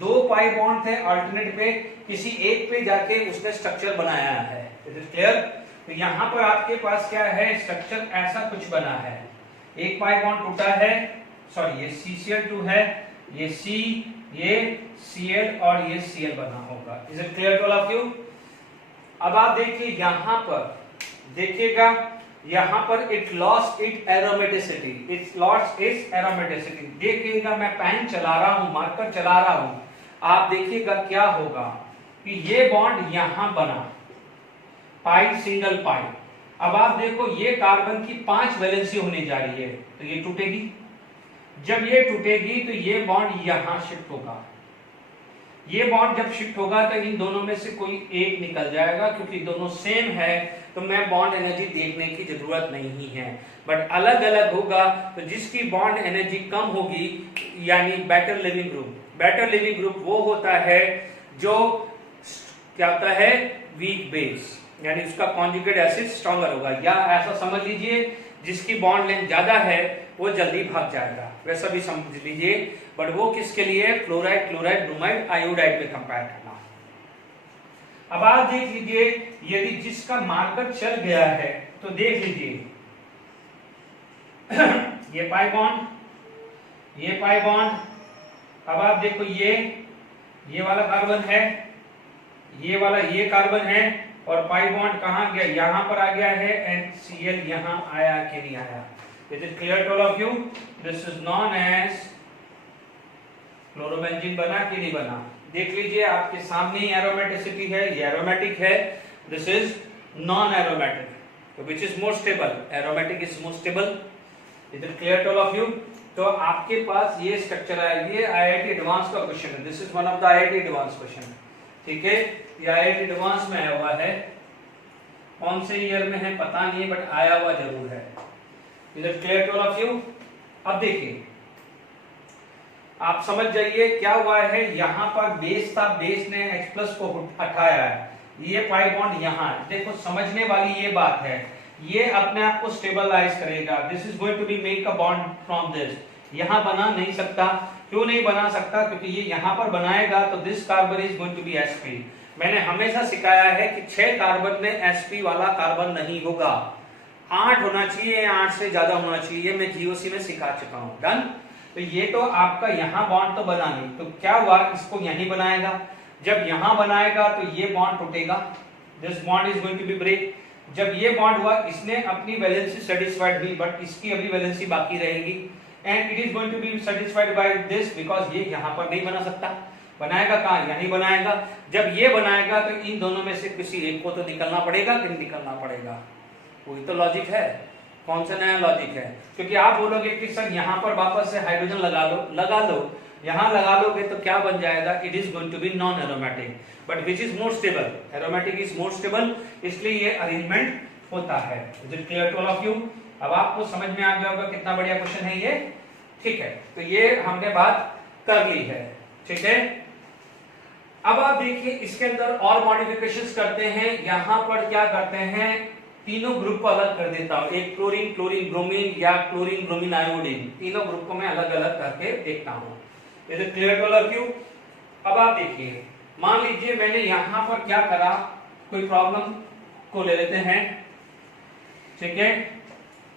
2 पाई बॉन्ड थे अल्टरनेट पे, किसी एक पे जाके उसने स्ट्रक्चर बनाया है। Is it clear? तो यहाँ पर आपके पास क्या है, स्ट्रक्चर ऐसा कुछ बना है, एक पाई बॉन्ड टूटा है, सॉरी ये CCl2 है, ये C, ये Cl और ये Cl बना होगा। Is it clear to all of you? अब आप देखिए यहाँ पर देखिएगा, यहाँ पर it lost it aromaticity, it lost its aromaticity. देखिएगा मैं पेन चला रहा हूं, मार्कर चला रहा हूं, आप देखिएगा क्या होगा कि ये बॉन्ड यहां बना, पाई सिंगल पाई। अब आप देखो ये कार्बन की 5 वैलेंसी होने जा रही है, तो ये टूटेगी, जब ये टूटेगी तो ये बॉन्ड यहां शिफ्ट होगा, ये बॉन्ड जब शिफ्ट होगा तो इन दोनों में से कोई एक निकल जाएगा, क्योंकि दोनों सेम है तो मैं बॉन्ड एनर्जी देखने की जरूरत नहीं है। बट अलग अलग होगा तो जिसकी बॉन्ड एनर्जी कम होगी, यानी better leaving group. Better leaving group वो होता है जो क्या होता है, वीक बेस, यानी उसका कॉन्जुगेट एसिड स्ट्रॉन्गर होगा। या ऐसा समझ लीजिए जिसकी बॉन्ड लेंथ ज्यादा है वो जल्दी भाग जाएगा, वैसा भी समझ लीजिए। बट वो किसके लिए, फ्लोराइड, क्लोराइड, ब्रोमाइड, आयोडाइड में कंपेयर करना। अब आप देख लीजिए, यदि जिसका मार्कर चल गया है तो देख लीजिए ये पाई बॉन्ड, ये पाई बॉन्ड। अब आप देखो ये वाला कार्बन है, ये वाला ये कार्बन है, और पाई बॉन्ड कहां गया, यहां पर आ गया है, एंड Cl यहां आया कि नहीं आया। It is clear to all of you. This is known as chlorobenzene बना कि नहीं बना, देख लीजिए आपके सामने ही एरोमेटिसिटी है, ये एरोमेटिक है, दिस इज नॉन एरोमेटिक, तो which is more stable, aromatic is more stable. Is it clear to all of you. तो आपके पास ये स्ट्रक्चर है, ये आईआईटी एडवांस का क्वेश्चन है, this is one of the IIT advance question, ठीक है। ये आईआईटी एडवांस में आया हुआ है, कौन से ईयर में है पता नहीं, बट आया हुआ जरूर है। Is it clear to all of you. अब देखिए आप समझ जाइए क्या हुआ है, यहां पर बेस था, बेस ने H+ को हटाया है, ये पाई बॉन्ड यहां, देखो समझने वाली ये बात है, ये अपने आप को स्टेबलाइज करेगा। This is going to be make a bond from this, यहां बना नहीं सकता, क्यों नहीं बना सकता, क्योंकि ये यहां पर बनाएगा तो this carbon is going to be sp। मैंने हमेशा सिखाया है कि 6 कार्बन में sp वाला कार्बन नहीं होगा, 8 होना चाहिए, 8 से ज्यादा होना चाहिए, मैं जीओसी में सिखा चुका हूं। डन। तो ये तो आपका यहां बॉन्ड तो बना नहीं, तो क्या हुआ, इसको यहीं बनाएगा, जब यहां बनाएगा तो ये बॉन्ड टूटेगा, this bond is going to be break. जब ये बॉन्ड हुआ, इसने अपनी वैलेंसी सेटिस्फाइड हुई, बट इसकी अभी वैलेंसी बाकी रहेगी, and it is going to be satisfied by this, because ये यहां पर नहीं बना सकता, बनाएगा कहां, यहीं बनाएगा। जब ये बनाएगा तो इन दोनों में से किसी एक को तो निकलना पड़ेगा कि नहीं निकलना पड़ेगा, वही तो लॉजिक है। कौन सा नया लॉजिक है, क्योंकि आप बोलोगे कि सर यहां पर वापस से हाइड्रोजन लगा लो, यहां लगा लोगे तो क्या बन जाएगा, it is going to be non aromatic, but which is more stable, aromatic is more stable, इसलिए ये अरेंजमेंट होता है। Is it clear to all of you. अब आपको समझ में आ गया होगा कितना बढ़िया क्वेश्चन है ये, ठीक है। तो ये हमने बात कर ली है, ठीक है। अब आप देखिए इसके अंदर और मॉडिफिकेशंस करते हैं, यहां पर क्या करते हैं, तीनों ग्रुप को अलग कर देता हूं, एक क्लोरीन, क्लोरीन ब्रोमीन या क्लोरीन ब्रोमीन आयोडीन, तीनों ग्रुप को मैं अलग अलग करके देखता हूं। Is it clear to all of you. अब आप देखिए, मान लीजिए मैंने यहां पर क्या करा, कोई प्रॉब्लम को ले लेते हैं, ठीक है।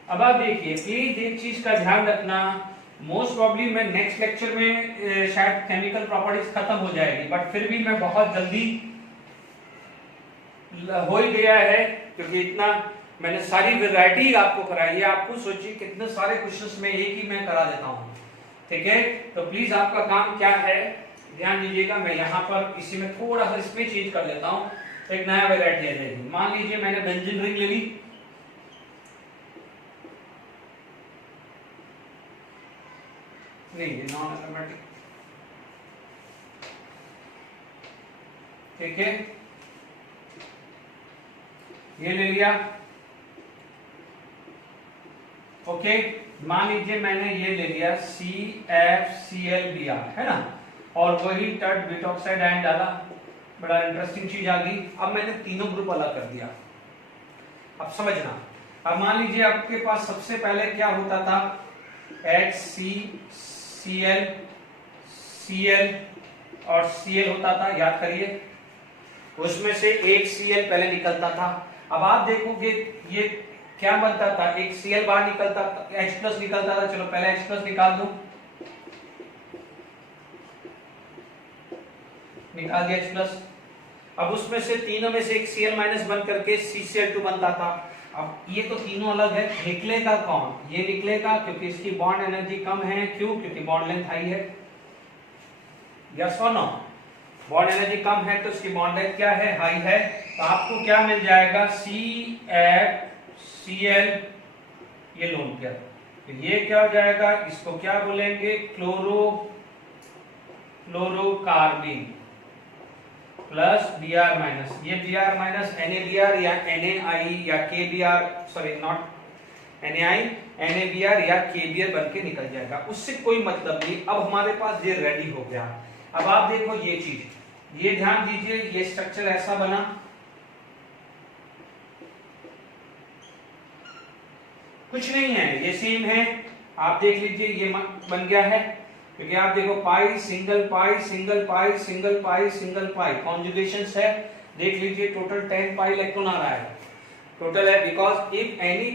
अब आप देखिए प्लीज एक चीज का ध्यान रखना, मोस्ट प्रॉब्ली मैं नेक्स्ट लेक्चर में शायद केमिकल प्रॉपर्टीज खत्म हो जाएगी, बट फिर भी मैं बहुत जल्दी हो ही गया है, क्योंकि इतना मैंने सारी वैरायटी आपको कराई है। आपको सोचिए कितने सारे क्वेश्चंस में एक ही मैं करा देता हूं, ठीक है। तो प्लीज आपका काम क्या है, ध्यान दीजिएगा। मैं यहाँ पर इसी में थोड़ा सा इसमें चेंज कर लेता हूँ, एक नया वैरायटी आ जाएगी। मान लीजिए मैंने बेंजीन रिंग ले ली, नहीं ये नॉन एरोमेटिक, ठीक है, ये ले लिया, ओके। मान लीजिए मैंने ये ले लिया CFClBr, है ना, और वही टर्ट ब्यूटॉक्साइड आयन डाला, बड़ा इंटरेस्टिंग चीज आ गई। अब मैंने तीनों ग्रुप अलग कर दिया, अब समझना। अब मान लीजिए आपके पास सबसे पहले क्या होता था, HCCl, Cl और Cl होता था, याद करिए, उसमें से एक Cl पहले निकलता था। अब आप देखोगे ये क्या बनता था, एक Cl बाहर निकलता, H+ निकलता था, चलो पहले H+ निकाल दूं, निकाल दिया H+। अब उसमें से तीनों में से एक Cl- बन करके CCl2 बनता था। अब ये तो तीनों अलग है, निकलेगा कौन, ये निकलेगा, क्योंकि इसकी बॉन्ड एनर्जी कम है, क्यों, क्योंकि बॉन्ड लेंथ हाई है, यस और नो, बॉन्ड एनर्जी कम है तो इसकी बॉन्ड लेंथ क्या है, हाई है। तो आपको क्या मिल जाएगा, CFCl, ये लोन पेयर, तो ये क्या हो जाएगा, इसको क्या बोलेंगे, chlorocarbene, plus B R minus, ये B R minus N A B R या एन ए आई या K B R, sorry not N A I, N A B R या के बी आर बन के निकल जाएगा, उससे कोई मतलब नहीं। अब हमारे पास ये रेडी हो गया। अब आप देखो ये चीज, ये ध्यान दीजिए, ये स्ट्रक्चर ऐसा बना, कुछ नहीं है, ये सेम है। आप देख लीजिए ये बन गया है, क्योंकि आप देखो पाई सिंगल पाई सिंगल पाई सिंगल पाई सिंगल पाई कॉन्जुगेशंस है। देख लीजिए टोटल 10 पाई इलेक्ट्रॉन आ रहा है, टोटल है, because if any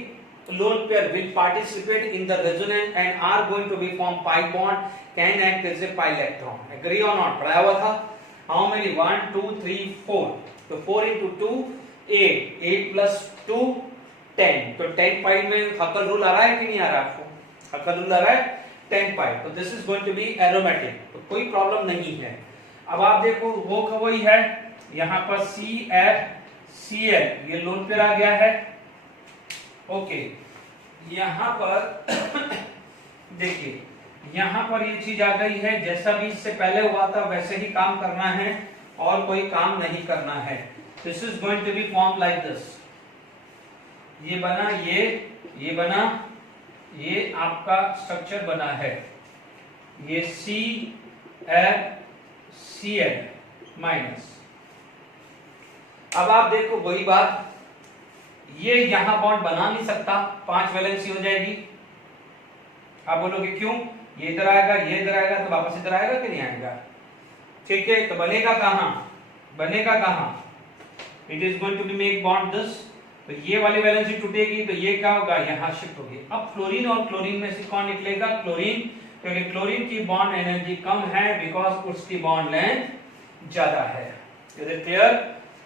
lone pair will participate in the resonance and are going to be form pi bond can act as a pi electron. Agree और not? पढ़ाया हुआ था। How many? 1 2 3 4, तो 4 into 2 8, 8 plus 2 10, तो 10 पाई में हकल rule आ रहा है कि नहीं आ रहा आपको? हकल रूल आ रहा है 10 पाई, तो this is going to be aromatic, तो कोई प्रॉब्लम नहीं है। अब आप देखो वो वही है, यहां पर CF Cl ये लोन पेयर आ गया है। ओके, यहां पर देखिए यहां पर ये चीज आ गई है, जैसा भी इससे पहले हुआ था वैसे ही काम करना है और कोई काम नहीं करना है। This is going to be form like this, ये बना, ये बना, ये आपका स्ट्रक्चर बना है, ये CF माइनस। अब आप देखो वही बात, ये यहां बॉन्ड बना नहीं सकता, 5 वैलेंसी हो जाएगी। आप बोलोगे क्यों? ये इधर आएगा, ये इधर आएगा, तो वापस इधर आएगा कि नहीं आएगा? ठीक है, तो बनेगा कहां? बनेगा कहां? It is going to be make bond this, तो ये वाली वैलेंसी टूटेगी, तो ये क्या होगा? यहाँ शिफ्ट होगी। अब फ्लोरीन और क्लोरीन में से कौन निकलेगा? क्लोरीन, क्योंकि क्लोरीन की बॉन्ड एनर्जी कम है बिकॉज उसकी बॉन्ड लेंथ ज्यादा है। Is it clear?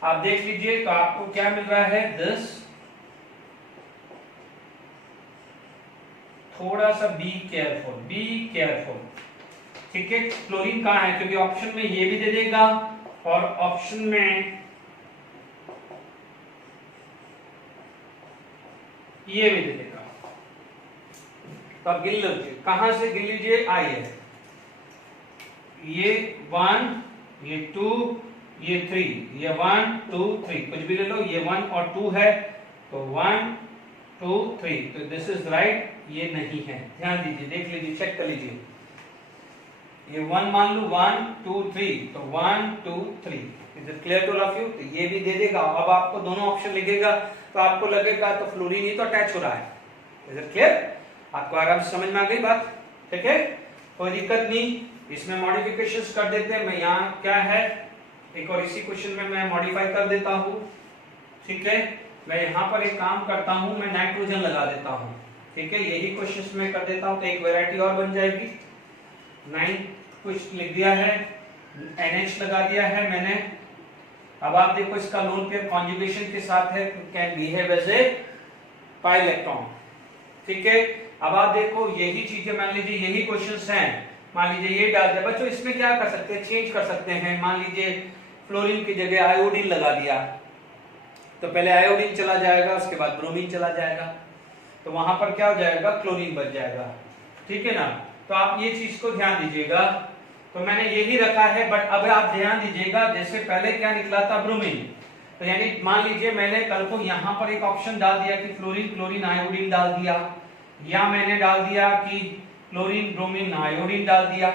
आप देख लीजिए, तो आपको क्या मिल रहा है? दिस, थोड़ा सा बी केयरफुल, ठीक है। क्लोरीन कहाँ है? क्योंकि ऑप्शन में ये भी दे देगा और ऑप्शन में ये भी दे देगा, तो आप गिन लीजिए, कहां से गिन लीजिए? आई है, ये 1, ये 2, ये 3, ये 1 2 3, कुछ भी ले लो, ये 1 और 2 है, तो 1 2 3, तो दिस इज राइट। ये नहीं है, ध्यान दीजिए, देख लीजिए, चेक कर लीजिए, ये 1 मान लो, 1 2 3, तो 1 2 3, is it clear to all of you? तो ये भी दे देगा। अब आपको दोनों ऑप्शन लिखेगा तो आपको लगेगा तो फ्लोरीन ही तो अटैच हो रहा है। Is it clear? आपको आराम से समझ में आ गई बात? ठीक है, कोई दिक्कत नहीं। इसमें मॉडिफिकेशंस कर देते हैं। मैं यहाँ क्या है, एक और इसी क्वेश्चन में मैं मॉडिफाई कर देता हूँ। ठीक है, मैं यहाँ पर एक काम करता हूँ, मैं नाइट्रोजन लगा देता हूँ। ठीक है, यही क्वेश्चन में कर देता हूँ तो एक वेराइटी और बन जाएगी। 9 कुछ लिख दिया है, NH लगा दिया है मैंने। अब आप देखो इसका लोन पेयर कॉन्जुगेशन के साथ है, can behave as a pi electron. ठीक है, अब आप देखो यही चीजें, मान लीजिए यही क्वेश्चंस हैं, मान लीजिए ये डाल दिया। बच्चों इसमें क्या कर सकते हैं? चेंज कर सकते हैं। मान लीजिए फ्लोरीन की जगह आयोडीन लगा दिया, तो पहले आयोडीन चला जाएगा, उसके बाद ब्रोमीन चला जाएगा, तो वहां पर क्या हो जाएगा? क्लोरीन बच जाएगा। ठीक है ना? तो आप ये चीज को ध्यान दीजिएगा। तो मैंने यही रखा है, बट अब आप ध्यान दीजिएगा, जैसे पहले क्या निकला था? ब्रोमीन। तो यानी मान लीजिए मैंने कल को यहाँ पर एक ऑप्शन डाल दिया कि फ्लोरीन क्लोरीन आयोडीन डाल दिया, या मैंने डाल दिया कि क्लोरीन ब्रोमीन आयोडीन डाल दिया,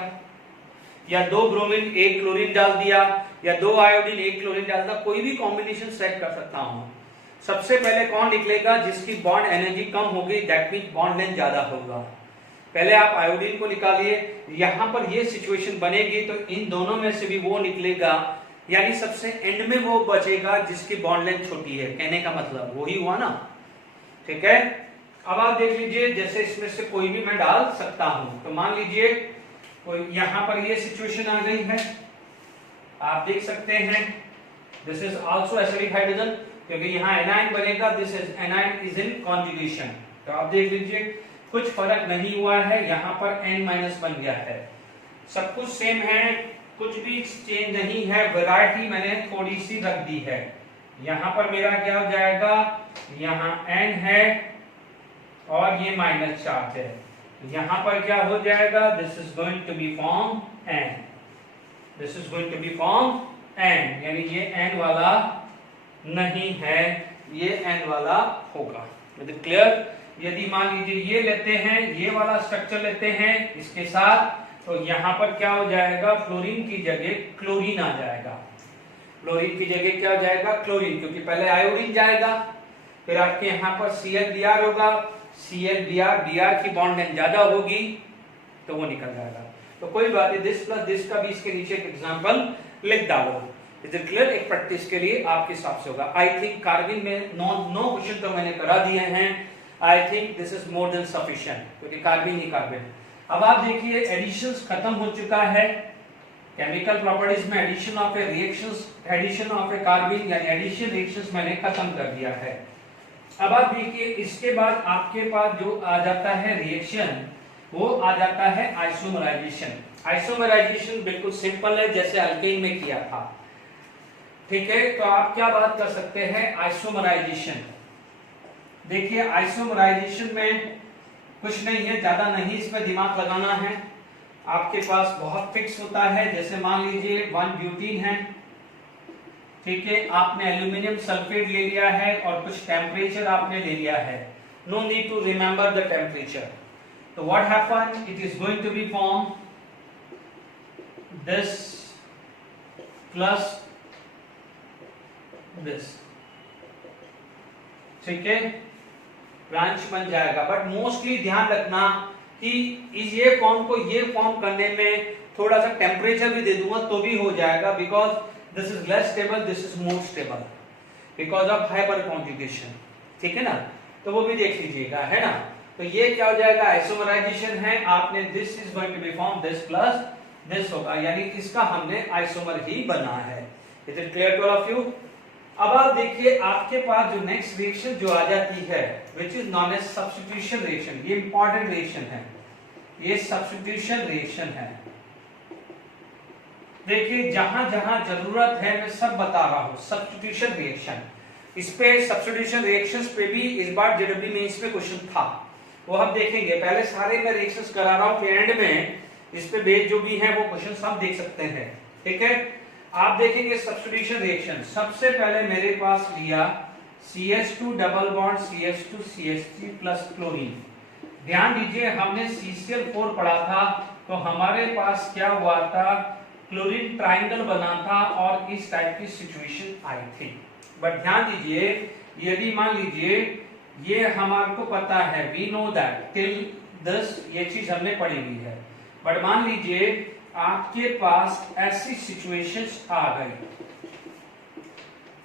या 2 ब्रोमीन 1 क्लोरीन डाल दिया, या 2 आयोडीन 1 क्लोरीन डाल दिया। कोई भी कॉम्बिनेशन सेट कर सकता हूँ। सबसे पहले कौन निकलेगा? जिसकी बॉन्ड एनर्जी कम होगी, दैट मींस बॉन्ड लेंथ ज्यादा होगा। पहले आप आयोडीन को निकालिए, यहां पर ये सिचुएशन बनेगी, तो इन दोनों में से भी वो निकलेगा, यानी सबसे एंड में वो बचेगा जिसकी बॉन्ड लेंथ छोटी है। कहने का मतलब वही हुआ ना? ठीक है, अब आप देख लीजिए, जैसे इसमें से कोई भी मैं डाल सकता हूं। तो मान लीजिए कोई यहां पर ये सिचुएशन आ गई है, आप देख सकते हैं, this is also acidic hydrogen, क्योंकि यहाँ एनाइन बनेगा, this is A9 is in conjugation. तो आप देख लीजिए कुछ फर्क नहीं हुआ है, यहाँ पर N- बन गया है, सब कुछ सेम है, कुछ भी चेंज नहीं है, वैरायटी मैंने थोड़ी सी रख दी है। यहाँ पर मेरा क्या हो जाएगा? यहाँ N है और ये माइनस चार्ज है, यहाँ पर क्या हो जाएगा? This is going to be form N, this is going to be form N, यानी ये N वाला नहीं है, ये N वाला होगा। मतलब क्लियर? यदि मान लीजिए ये लेते हैं, ये वाला स्ट्रक्चर लेते हैं इसके साथ, तो यहाँ पर क्या हो जाएगा, फ्लोरीन की जगह क्लोरीन आ जाएगा। फ्लोरीन की जगह क्या हो जाएगा, क्लोरीन, क्योंकि पहले आयोडीन जाएगा, फिर आपके यहाँ पर ClBr होगा, ClBr Br की बॉन्ड लेंथ ज्यादा होगी तो वो निकल जाएगा। तो कोई बात नहीं, दिस प्लस दिस का भी इसके नीचे एक एग्जांपल लिख डालो। Is it clear? एक प्रैक्टिस के लिए आपके हिसाब से होगा। आई थिंक कार्बन में नो क्वेश्चन तो मैंने करा दिए हैं। I think this is more than sufficient, क्योंकि कार्बन ही कार्बन। अब आप देखिए एडिशंस खत्म हो चुका है। केमिकल प्रॉपर्टीज में addition of a reactions, addition of a carbon यानी एडिशन रिएक्शंस मैंने खत्म कर दिया है। अब आप देखिए इसके बाद आपके पास जो आ जाता है रिएक्शन, वो आ जाता है आइसोमराइजेशन। आइसोमराइजेशन बिल्कुल सिंपल है, जैसे अल्केन में किया था। ठीक है, तो आप क्या बात कर सकते हैं, आइसोमराइजेशन। देखिए आइसोमराइजेशन में कुछ नहीं है, ज्यादा नहीं इसमें दिमाग लगाना है। आपके पास बहुत फिक्स होता है, जैसे मान लीजिए 1 ब्यूटीन है, ठीक है, आपने एल्यूमिनियम सल्फेट ले लिया है और कुछ टेम्परेचर आपने ले लिया है। No need to remember the temperature. तो what happen, it is going to be form this plus this, ठीक है, ब्रांच बन जाएगा। बट मोस्टली ध्यान रखना कि ये फॉर्म को ये फॉर्म करने में थोड़ा सा टेम्परेचर भी दे दूंगा तो भी हो जाएगा, because this is less stable, this is more stable because of hyper conjugation. ठीक है ना, तो वो भी देख लीजिएगा, है ना। तो ये क्या हो जाएगा, आइसोमराइजेशन है, आपने this is going to be form this plus this होगा, यानी इसका हमने आइसोमर ही बना है। Is it clear to all of you? अब आप देखिए आपके पास जो नेक्स्ट रिएक्शन जो आ जाती है which is known as substitution reaction. ये इंपॉर्टेंट रिएक्शन है, ये सब्स्टिट्यूशन रिएक्शन है। देखिए जहां जहां जरूरत है मैं सब बता रहा हूं। सब्स्टिट्यूशन रिएक्शन, इस पे सब्स्टिट्यूशन रिएक्शंस पे भी इस बार जेडब्ल्यू मेंस में क्वेश्चन था, वो हम देखेंगे। पहले सारे मैं रिएक्शंस करा रहा हूं, फिर एंड में इस पे बेस जो भी है वो क्वेश्चन सब देख सकते हैं। ठीक है, आप देखेंगे सब्स्टिट्यूशन रिएक्शन। सबसे पहले मेरे पास लिया CH2 double bond CH2 CH3 plus chlorine. ध्यान दीजिए हमने CCl4 पढ़ा था, तो हमारे पास क्या हुआ था, क्लोरीन ट्रायंगल बना था और इस टाइप की सिचुएशन आई थी। बट ध्यान दीजिए यदि मान लीजिए ये हमारे को पता है, we know that till this ये चीज हमने पढ़ी हुई है, बट मान लीजिए आपके पास ऐसी सिचुएशंस आ गई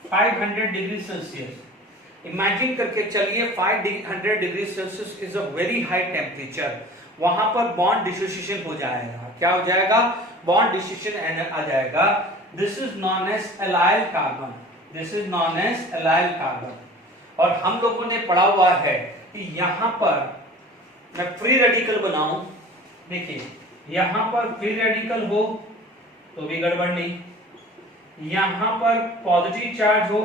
500 डिग्री सेल्सियस। इमेजिन करके चलिए 500 degree Celsius is a very high temperature. वहां पर बॉन्ड डिसोसिएशन हो जाएगा। क्या हो जाएगा, बॉन्ड डिसोसिएशन आ जाएगा। This is known as allyl carbon, this is known as allyl carbon. और हम लोगों ने पढ़ा हुआ है कि यहां पर मैं फ्री रेडिकल बनाऊं, देखिए यहां पर फ्री रेडिकल हो तो भी गड़बड़ नहीं, यहां पर पॉजिटिव चार्ज हो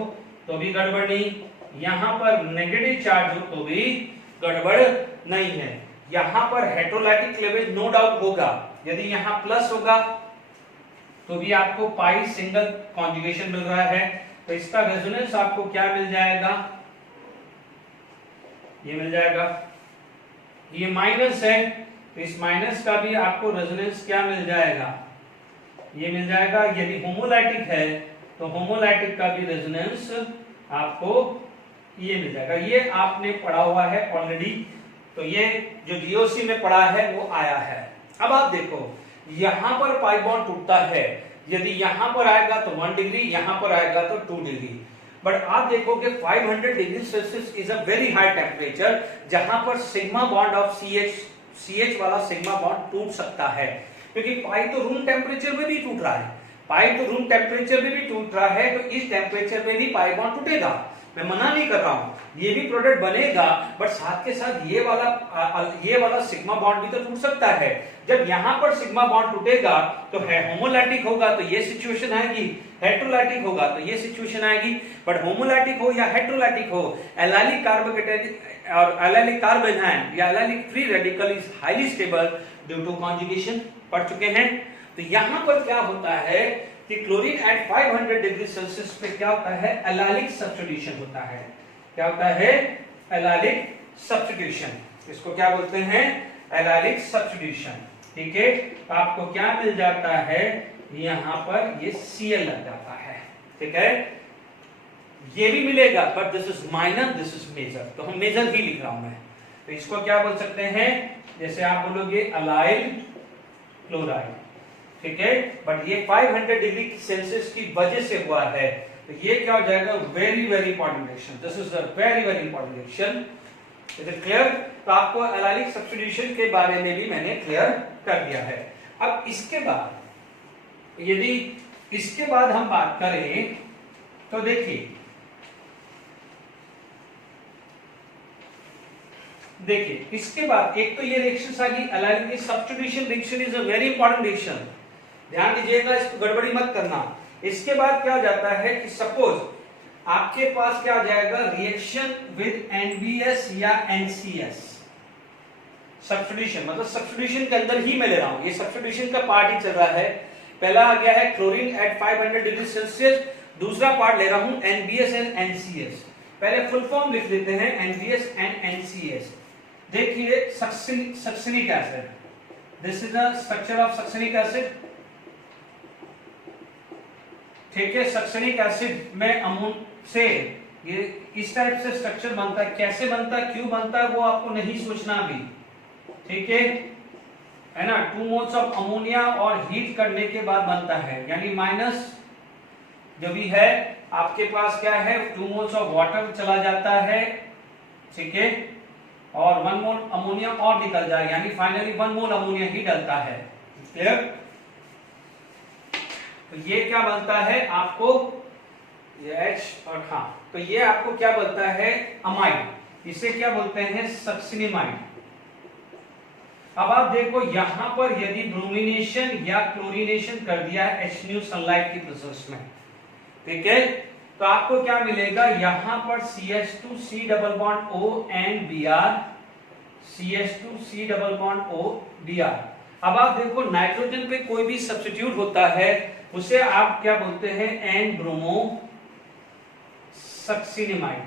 तो भी गड़बड़ नहीं, यहां पर नेगेटिव चार्ज हो तो भी गड़बड़ नहीं है। यहां पर हेटेरोलाइटिक क्लीवेज नो डाउट होगा। यदि यहां प्लस होगा तो भी आपको पाई सिंगल कॉन्जुगेशन मिल रहा है, तो इसका रेजोनेंस आपको क्या मिल जाएगा, ये मिल जाएगा। ये माइनस है तो इस माइनस का भी आपको रेजोनेंस क्या मिल जाएगा, ये मिल जाएगा। यदि होमोलाइटिक है तो होमोलाइटिक का भी रेजोनेंस आपको ये मिल जाएगा। ये आपने पढ़ा हुआ है ऑलरेडी, तो ये जो जीओसी में पढ़ा है वो आया है। अब आप देखो यहां पर पाई बॉन्ड टूटता है, यदि यहां पर आएगा तो 1 डिग्री, यहां पर आएगा तो 2 डिग्री। बट आप देखोगे 500 degree Celsius is a very high temperature, जहां पर सिग्मा बॉन्ड ऑफ CH वाला सिग्मा बॉन्ड टूट सकता है, क्योंकि पाई तो रूम टेम्परेचर में भी टूट रहा है, पाई तो रूम टेम्परेचर में भी टूट रहा है, तो इस टेम्परेचर में भी पाई बॉन्ड टूटेगा। मैं मना नहीं कर रहा हूं, ये भी प्रोडक्ट बनेगा, बट साथ के साथ ये वाला सिग्मा बॉन्ड भी तो टूट सकता है। जब यहां पर सिग्मा बॉन्ड टूटेगा तो है होमोलाइटिक होगा तो ये सिचुएशन आएगी, हेटेरोलाइटिक होगा तो ये सिचुएशन आएगी। बट होमोलाइटिक हो या हेटेरोलाइटिक हो, एलाइलिक कार्बोकेटायन और एलाइलिक कार्बन आयन या allylic free radical is highly stable due to conjugation, पढ़ चुके हैं। तो यहां पर क्या होता है कि क्लोरीन एट 500 डिग्री सेल्सियस पे क्या होता है, एलाइलिक सब्स्टिट्यूशन होता है। क्या होता है, एलाइलिक सब्स्टिट्यूशन। इसको क्या बोलते हैं, एलाइलिक सब्स्टिट्यूशन। ठीक है, तो आपको क्या मिल जाता है, यहां पर ये Cl लग जाता है। ठीक है, ये भी मिलेगा, but this is minor, this is major, तो हम मेजर ही लिख रहा हूं मैं। तो इसको क्या बोल सकते हैं, जैसे आप बोलोगे अलाइल क्लोराइड। ठीक है, बट ये 500 डिग्री सेल्सियस की वजह से हुआ है, तो ये क्या हो जाएगा, very very important reaction. This is a very very important reaction. Is it clear? तो आपको एलाइलिक सब्स्टिट्यूशन के बारे में भी मैंने क्लियर कर दिया है। अब इसके बाद यदि इसके बाद हम बात करें तो देखिए इसके बाद एक तो ये रिएक्शन आ गई, allylic substitution reaction is a very important reaction. ध्यान दीजिएगा, इसको गड़बड़ी मत करना। इसके बाद क्या हो जाता है कि सपोज आपके पास क्या आ जाएगा, रिएक्शन विद NBS या NCS। सब्स्टिट्यूशन मतलब सब्स्टिट्यूशन के अंदर ही मैं ले रहा हूं, ये सब्स्टिट्यूशन का पार्ट ही चल रहा है। पहला आ गया है क्लोरीन एट 500 डिग्री सेल्सियस, दूसरा पार्ट ले रहा हूं NBS एंड NCS। पहले फुल फॉर्म लिख लेते हैं, NBS एंड NCS। देखिए succinic acid, this is the structure of succinic acid. ठीक है, सक्सिनिक एसिड में अमोन से ये इस टाइप से स्ट्रक्चर बनता है। कैसे बनता है, क्यों बनता है, वो आपको नहीं सोचना भी। ठीक है ना, 2 मोल्स ऑफ अमोनिया और हीट करने के बाद बनता है, यानी माइनस जो भी है आपके पास क्या है, 2 मोल्स ऑफ वाटर चला जाता है। ठीक है, और 1 मोल अमोनिया और निकल जाए, यानी फाइनली 1 मोल अमोनिया ही डलता है। क्लियर? तो ये क्या बनता है आपको, ये H और हाँ, तो ये आपको क्या बोलता है, अमाइड। इसे क्या बोलते हैं, सक्सिनिमाइड। अब आप देखो यहां पर यदि ब्रोमिनेशन या क्लोरीनेशन कर दिया है HNO सनलाइट की प्रेजेंस में, ठीक है, तो आपको क्या मिलेगा, यहां पर CH2 C double bond O and Br, CH2 C double bond O Br। अब आप देखो नाइट्रोजन पे कोई भी सब्स्टिट्यूट होता है उसे आप क्या बोलते हैं, एन ब्रोमो सक्सिनिमाइड।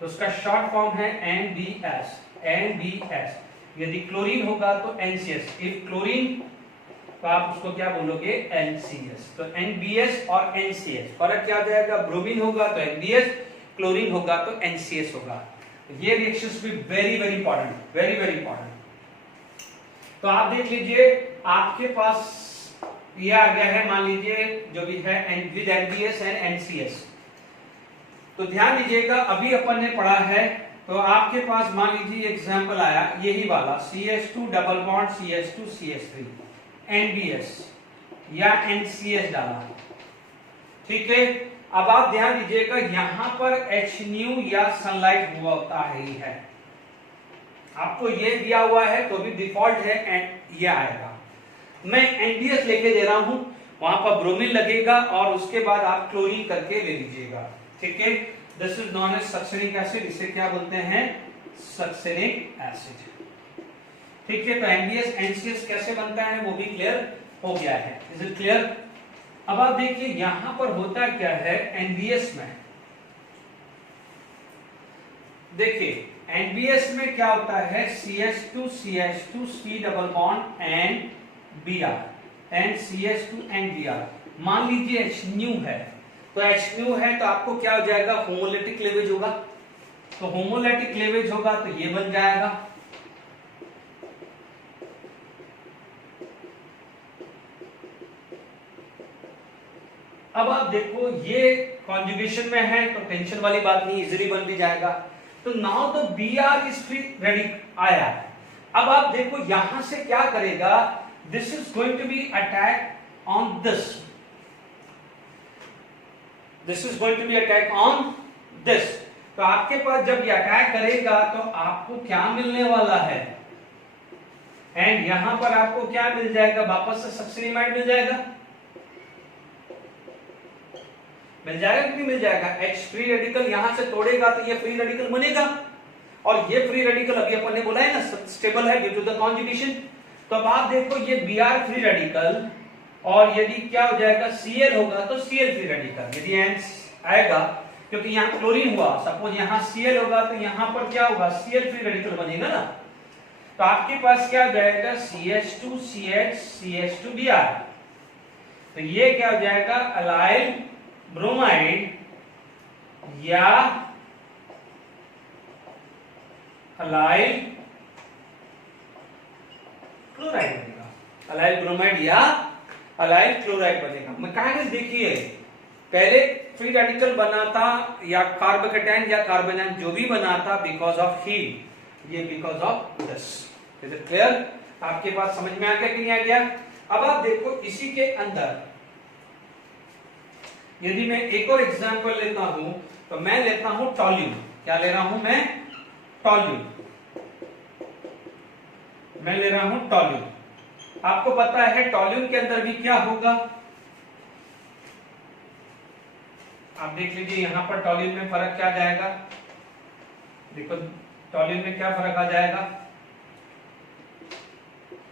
तो उसका शॉर्ट फॉर्म है NBS, NBS। यदि क्लोरीन होगा तो NCS, इफ क्लोरीन तो आप उसको क्या बोलोगे, NCS। तो NBS और NCS, फर्क क्या आ जाएगा, ब्रोमीन होगा तो NBS, क्लोरीन होगा तो NCS होगा। ये रिएक्शंस भी very very important, very very important. तो आप देख लीजिए आपके पास ये आ गया है, मान लीजिए जो भी है विद NBS एंड NCS। तो ध्यान दीजिएगा, अभी अपन ने पढ़ा है, तो आपके पास मान लीजिए एग्जांपल आया यही वाला, CH2 double bond CH2 CH3, NBS या NCS डाला। ठीक है, अब आप ध्यान दीजिएगा यहां पर HNO या सनलाइट हुआ होता है ही है, आपको ये दिया हुआ है तो भी डिफॉल्ट है एंड ये आएगा। मैं NBS लेके दे रहा हूं, वहां पर ब्रोमीन लगेगा और उसके बाद आप क्लोरीन करके ले लीजिएगा। ठीक है, this is known as succinic acid, इसे क्या बोलते हैं, सक्सिनिक एसिड। ठीक है, तो NBS NCS कैसे बनता है वो भी क्लियर हो गया है। Is it clear? अब आप देखिए यहां पर होता क्या है NBS में, देखिए NBS में क्या होता है, CH2 CH2 C double bond and Br and CH2 and Br। मान लीजिए HNO है, तो HNO है तो आपको क्या हो जाएगा, होमोलैटिक क्लीवेज होगा। तो होमोलैटिक क्लीवेज होगा तो ये बन जाएगा, अब आप देखो ये कॉन्जुगेशन में है तो टेंशन वाली बात नहीं, इजीली बन भी जाएगा। तो now the Br is free ready आया। अब आप देखो यहां से क्या करेगा, this is going to be attack on this, this is going to be attack on this. तो आपके पास जब ये अटैक करेगा तो आपको क्या मिलने वाला है, एंड यहां पर आपको क्या मिल जाएगा, वापस से सक्सिनिमाइड मिल जाएगा, मिल जाएगा कि नहीं मिल जाएगा। H फ्री रेडिकल यहां से तोड़ेगा तो ये फ्री रेडिकल बनेगा, और ये फ्री रेडिकल अभी अपन ने बोला है ना स्टेबल है ड्यू टू द कॉन्जुगेशन। तो अब आप देखो ये Br फ्री रेडिकल और यदि क्या हो जाएगा Cl होगा तो Cl फ्री रेडिकल, यदि N आएगा क्योंकि यहाँ क्लोरीन हुआ, सपोज यहाँ Cl होगा तो यहाँ पर क्या होगा Cl फ्री रेडिकल बनेगा ना, तो आपके पास क्या हो जाएगा CH2 CH CH2 Br, तो ये क्या हो जाएगा अलाइल ब्रोमाइड या अलाइल क्लोराइड बनेगा, अलाइल ब्रोमाइड या अलाइल क्लोराइड बनेगा। मैकेनिज्म देखिए, पहले फ्री रेडिकल बना था या कार्बोकेटाइन या कार्बोनाइन जो भी बना था बिकॉज ऑफ हीट, ये because of this. Is it clear? आपके पास समझ में आ गया कि नहीं आ गया? अब आप देखो इसी के अंदर यदि मैं एक और एग्जांपल लेता हूं तो मैं लेता हूं टॉल्यूम। क्या ले रहा हूं मैं? टॉल्यूम। मैं ले रहा हूं टॉल्यूम। आपको पता है टॉल्यूम के अंदर भी क्या होगा, आप देख लीजिए यहां पर टॉल्यूम में फर्क क्या जाएगा, देखो टॉल्यूम में क्या फर्क आ जाएगा,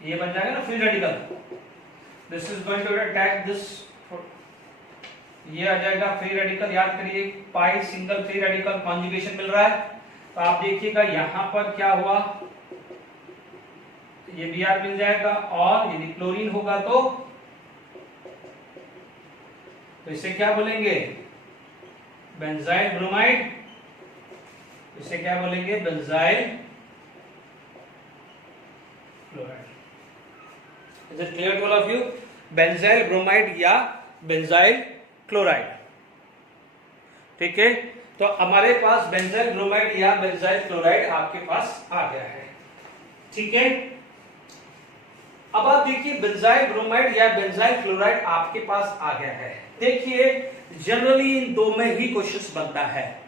ये बन जाएगा ना free radical, this is going to attack this, ये आ जाएगा फ्री रेडिकल। याद करिए pi single free radical conjugation मिल रहा है, तो आप देखिएगा यहां पर क्या हुआ, ये Br मिल जाएगा, और यदि क्लोरीन होगा तो इसे क्या बोलेंगे बेंजाइल ब्रोमाइड, इसे क्या बोलेंगे benzyl chloride. Is it clear to all of you? Benzyl bromide या बेंजाइल क्लोराइड, ठीक है। तो हमारे पास बेंजाइल ब्रोमाइड या बेंजाइल क्लोराइड आपके पास आ गया है, ठीक है। अब आप देखिए बेंजाइल ब्रोमाइड या बेंजाइल क्लोराइड आपके पास आ गया है। देखिए जनरली इन दो में ही क्वेश्चंस बनता है,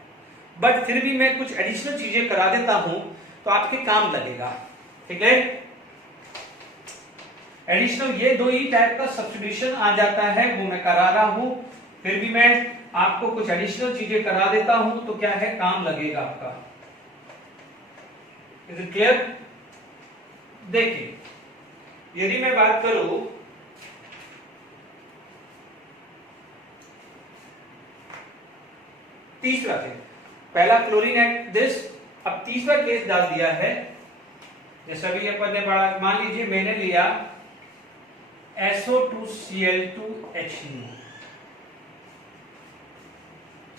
बट फिर भी मैं कुछ एडिशनल चीजें करा देता हूं तो आपके काम लगेगा, ठीक है। एडिशनल ये दो ही टाइप का सब्स्टिट्यूशन आ जाता है, वो मैं करा रहा हूं, फिर भी मैं आपको कुछ एडिशनल चीजें करा देता हूं तो क्या है काम लगेगा आपका। Is it clear? देखिए यदि मैं बात करूं तीसरा केस, पहला क्लोरीन एट दिस, अब तीसरा केस डाल दिया है, जैसा भी अपन ने पढ़ा, मान लीजिए मैंने लिया SO2Cl2H2,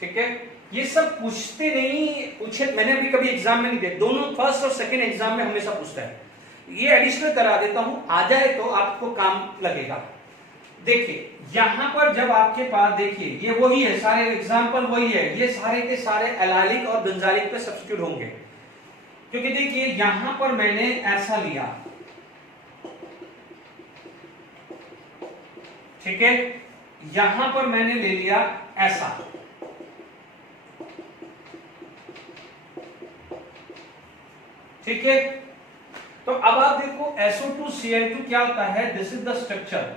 ठीक है। ये सब पूछते नहीं, पूछे मैंने अभी कभी एग्जाम में नहीं दिया, दोनों फर्स्ट और सेकंड एग्जाम में हमेशा पूछता है। ये एडिशनल करा देता हूं, आ जाए तो आपको काम लगेगा। देखिए यहां पर जब आपके पास, देखिए ये वही है, सारे एग्जांपल वही है, ये सारे के सारे एलाइलिक और बेंजाइलिक पे सब्स्टिट्यूट होंगे, क्योंकि देखिए यहां पर मैंने ऐसा लिया, ठीक है, यहां पर मैंने ले लिया ऐसा, ठीक है। तो अब आप देखो SO2Cl2 क्या होता है, दिस इज द स्ट्रक्चर,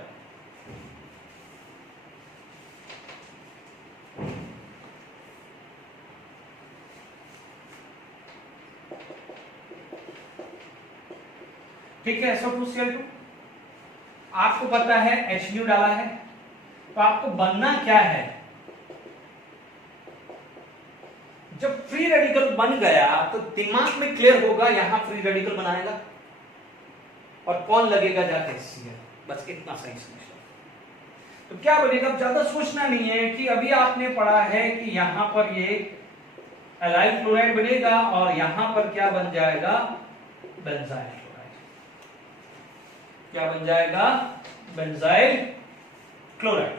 ठीक है। SO2Cl2 आपको पता है H डाला है, तो आपको बनना क्या है, जब फ्री रेडिकल बन गया तो दिमाग में क्लियर होगा यहां फ्री रेडिकल बनाएगा और कौन लगेगा जाके Cl, बस इतना सही समझ लो। तो क्या बनेगा, ज्यादा सोचना नहीं है कि अभी आपने पढ़ा है कि यहां पर ये एलाइल क्लोराइड बनेगा और यहां पर क्या बन जाएगा बेंजाइल क्लोराइड, क्या बन जाएगा बेंजाइल क्लोराइड।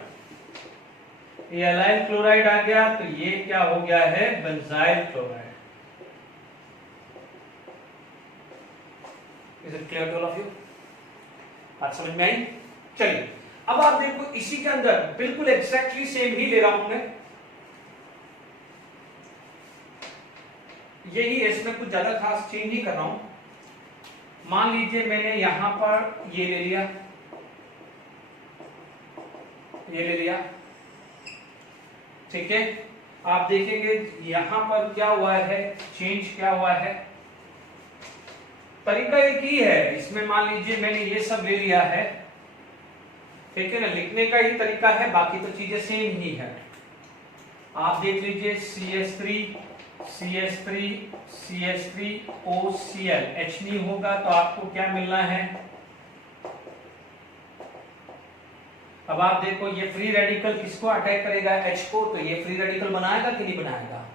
ये एलाइल क्लोराइड आ गया तो ये क्या हो गया है benzyl chloride. Is it clear to all of you? बात समझ में आई? चलिए अब आप देखो इसी के अंदर बिल्कुल एग्जैक्टली सेम ही ले रहा हूं मैं, यही है, इसमें कुछ ज्यादा खास चेंज नहीं कर रहा हूं। मान लीजिए मैंने यहां पर ये ले लिया, ये ले लिया, ठीक है। आप देखेंगे यहां पर क्या हुआ है, चेंज क्या हुआ है, तरीका एक ही है। इसमें मान लीजिए मैंने ये सब ले लिया है, ठीक है ना, लिखने का ही तरीका है, बाकी तो चीजें सेम ही है। आप देख लीजिए CH3 CH3 CH3 OCl, H नहीं होगा तो आपको क्या मिलना है। अब आप देखो ये फ्री रेडिकल किसको अटैक करेगा, H को, तो ये फ्री रेडिकल बनाएगा कि नहीं बनाएगा।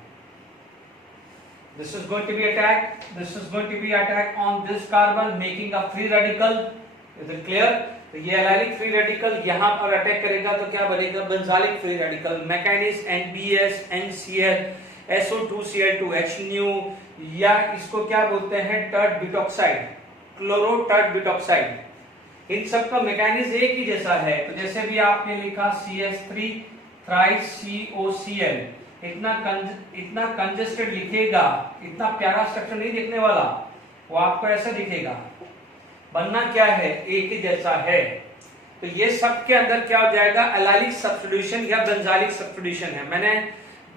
This is going to be attack. This is going to be attack on this carbon, making a free radical. Is it clear? तो ये एलाइलिक फ्री रेडिकल यहाँ पर अटैक करेगा तो क्या बनेगा, benzylic free radical. Mechanism NBS NCl SO2Cl2 H या इसको क्या बोलते हैं, tert butoxide, chloro tert butoxide. इन सब का मैकेनिज्म एक ही जैसा है। तो जैसे भी आपने लिखा CH3 थ्राइस COCl, इतना कंजेस्टेड लिखेगा, इतना प्यारा स्ट्रक्चर नहीं दिखने वाला, वो आपको ऐसा दिखेगा। बनना क्या है, एक ही जैसा है। तो ये सब के अंदर क्या हो जाएगा, एलाइलिक सब्स्टिट्यूशन या बेंजालिक सब्स्टिट्यूशन है। मैंने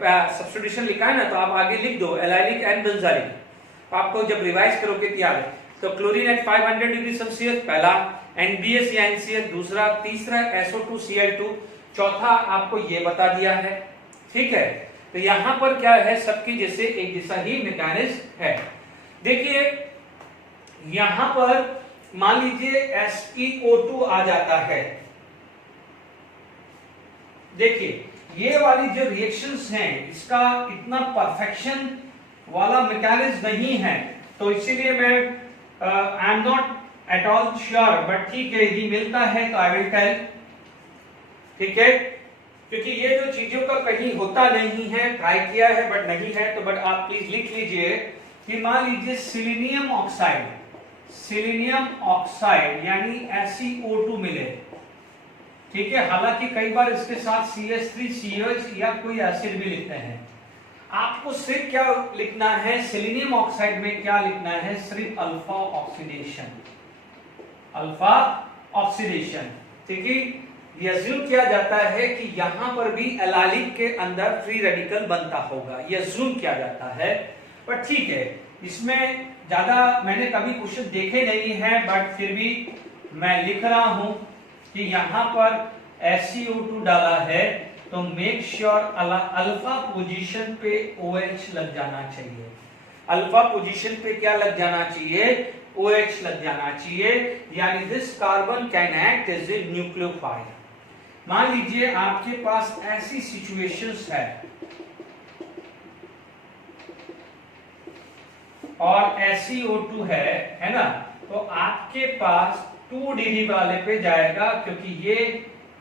सब्स्टिट्यूशन लिखा है ना, तो आप आगे लिख दो एलाइलिक एंड बेंजालिक। आपको जब रिवाइज करोगे तो याद है। तो क्लोरीन एट 500 डिग्री सेल्सियस पहला, NBS या NCl दूसरा, तीसरा SO2Cl2 चौथा, आपको ये बता दिया है। ठीक है, तो यहां पर क्या है, सबकी जैसे एक जैसा ही मैकेनिज्म है। देखिए यहां पर मान लीजिए SeO2 आ जाता है। देखिए ये वाली जो रिएक्शंस हैं, इसका इतना परफेक्शन वाला मैकेनिज्म नहीं है, तो इसीलिए मैं I am not at all sure, but ठीक है, ये मिलता है तो आई विल टेल। ठीक है, क्योंकि ये जो चीजों का कहीं होता नहीं है, ट्राई किया है बट नहीं है, तो बट आप प्लीज लिख लीजिए कि मान लीजिए सिलीनियम ऑक्साइड यानी SeO2 मिले। ठीक है, हालांकि कई बार इसके साथ CH3COH या कोई एसिड भी लिखते हैं। आपको सिर्फ क्या लिखना है, सिलीनियम ऑक्साइड में क्या लिखना है, सिर्फ अल्फा ऑक्सीडेशन। ठीक है, ये अज्यूम किया जाता है कि यहां पर भी एलाइलिक के अंदर फ्री रेडिकल बनता होगा, ये अज्यूम किया जाता है। पर ठीक है, इसमें ज्यादा मैंने कभी क्वेश्चन देखे नहीं है, बट फिर भी मैं लिख रहा हूं कि यहां पर SeO2 डाला है, तो मेक श्योर अल्फा पोजीशन पे OH लग जाना चाहिए। अल्फा पोजीशन पे क्या लग जाना चाहिए, OH लग जाना चाहिए, यानी this carbon can act as a nucleophile. मान लीजिए आपके पास ऐसी सिचुएशंस है और SeO2 है ना, तो आपके पास 2 डिग्री वाले पे जाएगा, क्योंकि ये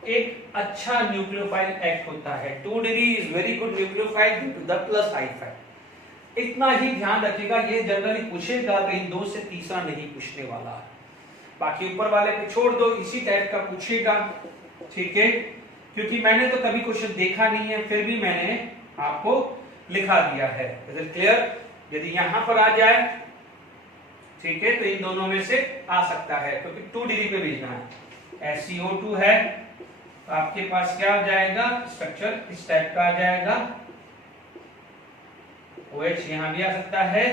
एक अच्छा न्यूक्लियोफाइल एक्ट होता है। 2 degree is very good nucleophile due to the plus I effect. इतना ही ध्यान रखिएगा, ये जनरली पूछेगा, कहीं 2 से तीसरा नहीं पूछने वाला है। बाकी ऊपर वाले पे छोड़ दो, इसी टाइप का पूछेगा। ठीक है, क्योंकि मैंने तो कभी क्वेश्चन देखा नहीं है, फिर भी मैंने आपको लिखा दिया है। Is it clear? यदि यहां पर आ जाए, ठीक है, तो इन दोनों में से आ सकता है, क्योंकि 2 डिग्री पे भेजना है। SeO2 है, तो आपके पास क्या आ जाएगा, स्ट्रक्चर इस टाइप का आ जाएगा। OH यहां भी आ सकता है,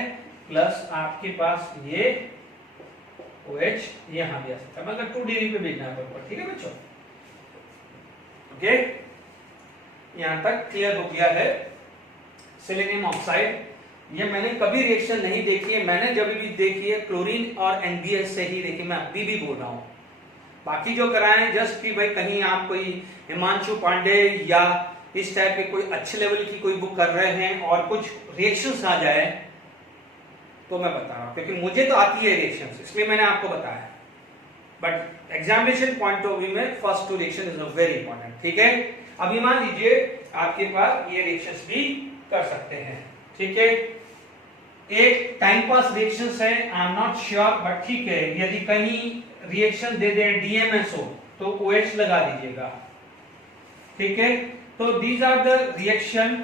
प्लस आपके पास ये OH यहां भी आ सकता है, मतलब 2 डिग्री पे भेजना है ऊपर। ठीक है बच्चों, ओके, यहां तक क्लियर हो गया है। सिलीनियम ऑक्साइड, ये मैंने कभी रिएक्शन नहीं देखी है, मैंने जब भी देखी है क्लोरीन और NBS से ही देखी, मैं अभी भी बोल रहा हूं। बाकी जो कराएं जस्ट कि भाई कहीं आप कोई हिमांशु पांडे या इस टाइप के कोई अच्छे लेवल की कोई बुक कर रहे हैं और कुछ रिएक्शंस आ जाए, तो मैं बता रहा हूं, क्योंकि मुझे तो आती है रिएक्शंस, इसलिए मैंने आपको बताया। But examination point of view में first 2 reaction is very important. ठीक है, अभी मान लीजिए आपके पास ये रिएक्शंस भी कर सकते हैं। ठीक है, एक टाइम पास रिएक्शंस है, I am not sure, but ठीक है, यदि कहीं रिएक्शन दे दे DMSO तो OH लगा दीजिएगा। ठीक है, तो दीज आर द रिएक्शन।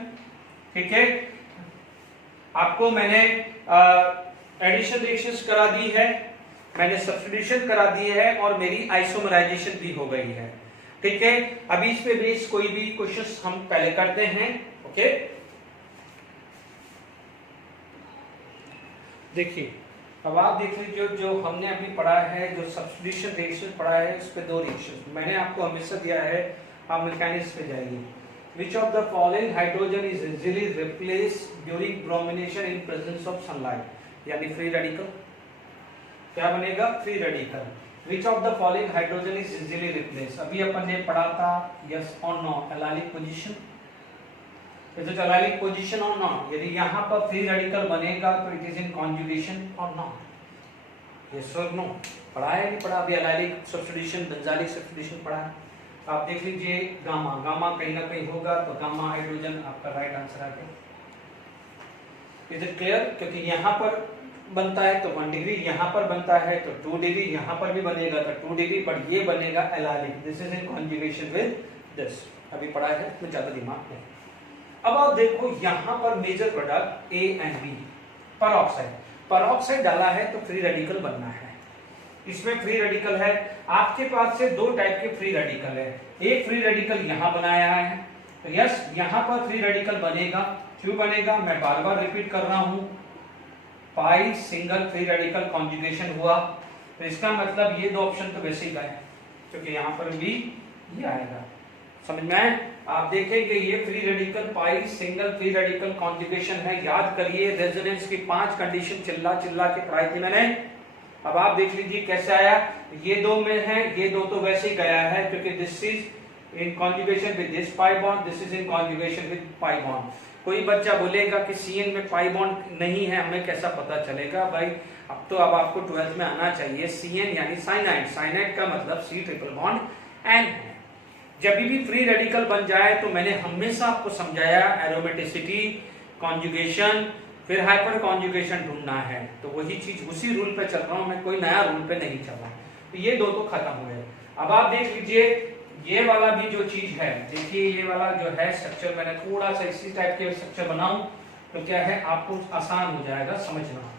ठीक है, आपको मैंने एडिशन रिएक्शंस करा दी है, मैंने सब्स्टिट्यूशन करा दी है, और मेरी आइसोमराइजेशन भी हो गई है। ठीक है, अभी इस पे बेस कोई भी क्वेश्चंस हम पहले करते हैं। ओके, देखिए अब आप देख लीजिए जो हमने अभी पढ़ा है, जो सब्स्टिट्यूशन रिएक्शन पढ़ा है, इस पे 2 रिएक्शन मैंने आपको हमेशा दिया है, आप मैकेनिक्स पे जाइए। Which of the following hydrogen is easily replaced during bromination in presence of sunlight? यानी फ्री रेडिकल क्या बनेगा, free radical. Which of the following hydrogen is easily replaced? अभी अपन ने पढ़ा था yes or no, allylic position. Is it allylic position or not? यदि यहाँ पर फ्री रेडिकल बनेगा तो इट इज इन कॉन्जुगेशन और नॉट, यस और नो। पढ़ा है नहीं पढ़ा? अभी एलाइलिक सब्स्टिट्यूशन, बेंजालिक सब्स्टिट्यूशन पढ़ा है। आप देख लीजिए गामा, गामा कहीं ना कहीं होगा तो गामा हाइड्रोजन आपका राइट आंसर आ गया। Is it clear? क्योंकि यहाँ पर बनता है तो 1 डिग्री, यहाँ पर बनता है तो 2 डिग्री, यहाँ पर भी बनेगा तो 2 डिग्री, बट ये बनेगा allylic, this is in conjugation with this. अभी पढ़ा है तो ज्यादा दिमाग में। अब आप देखो यहाँ पर major product A and B, peroxide, peroxide डाला है तो फ्री रेडिकल बनना है। इसमें फ्री रेडिकल है, आपके पास से 2 टाइप के फ्री रेडिकल है। एक फ्री रेडिकल यहाँ बनाया है तो यस यहाँ पर फ्री रेडिकल बनेगा। क्यों बनेगा, मैं बार बार रिपीट कर रहा हूं, पाई सिंगल फ्री रेडिकल कॉन्जुगेशन हुआ तो इसका मतलब ये 2 ऑप्शन तो वैसे ही गए, क्योंकि यहाँ पर भी ये आएगा। समझ में? आप देखेंगे ये फ्री रेडिकल पाई सिंगल फ्री रेडिकल कॉन्जुगेशन है। याद करिए रेजोनेंस की 5 कंडीशन चिल्ला चिल्ला के पढ़ाई थी मैंने। अब आप देख लीजिए कैसे आया, ये 2 में है, ये 2 तो वैसे ही गया है क्योंकि this is in conjugation with this pi bond, this is in conjugation with pi bond. कोई बच्चा बोलेगा कि CN में पाई बॉन्ड नहीं है, हमें कैसा पता चलेगा? भाई अब आपको 12th में आना चाहिए। CN यानी साइनाइड, साइनाइड का मतलब C ट्रिपल बॉन्ड N है। जब भी फ्री रेडिकल बन जाए तो मैंने हमेशा आपको समझाया एरोमेटिसिटी, कॉन्जुगेशन, फिर हाइपर कॉन्जुगेशन ढूंढना है। तो वही चीज, उसी रूल पे चल रहा हूं मैं, कोई नया रूल पे नहीं चल रहा। तो ये 2 तो खत्म हो गए। अब आप देख लीजिए ये वाला भी जो चीज है, देखिए ये वाला जो है स्ट्रक्चर, मैंने थोड़ा सा इसी टाइप के स्ट्रक्चर बनाऊं तो क्या है आपको आसान हो जाएगा समझना।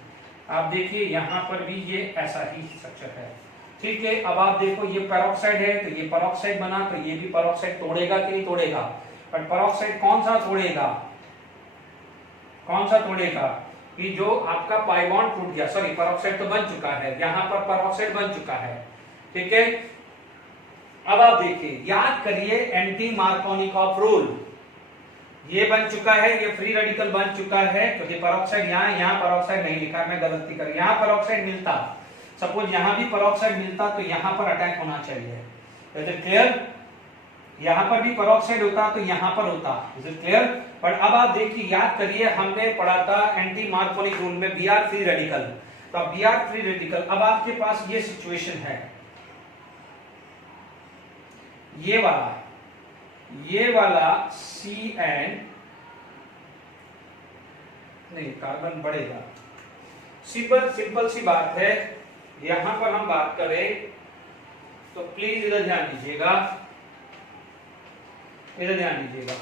आप देखिए यहाँ पर भी ये ऐसा ही स्ट्रक्चर है, ठीक है। अब आप देखो ये पेरोक्साइड है तो ये पेरोक्साइड बना तो ये भी पेरोक्साइड तोड़ेगा कि नहीं तोड़ेगा? बट पेरोक्साइड कौन सा तोड़ेगा, कौन सा तोड़ेगा? कि जो आपका पाई बॉन्ड टूट गया, सॉरी पेरोक्साइड तो बन चुका है, यहाँ पर पेरोक्साइड बन चुका है, ठीक है। अब आप देखिए, याद करिए एंटी मार्कोनिकॉफ रूल, ये बन चुका है, ये फ्री रेडिकल बन चुका है क्योंकि पेरोक्साइड यहाँ पेरोक्साइड नहीं लिखा, मैं गलती कर, यहाँ पेरोक्साइड मिलता, सपोज यहाँ भी पेरोक्साइड मिलता तो यहाँ पर अटैक होना चाहिए। Is it clear? यहाँ पर भी पेरोक्साइड होता तो यहाँ पर होता। Is it clear? बट अब आप देखिए, याद करिए हमने पढ़ा था एंटी मार्कोनिक रूल में Br फ्री रेडिकल, तो अब Br फ्री रेडिकल, अब आपके पास ये सिचुएशन है, ये वाला CN नहीं, कार्बन बढ़ेगा। सिंपल सी बात है, यहां पर हम बात करें तो प्लीज इधर ध्यान दीजिएगा, इधर ध्यान दीजिएगा,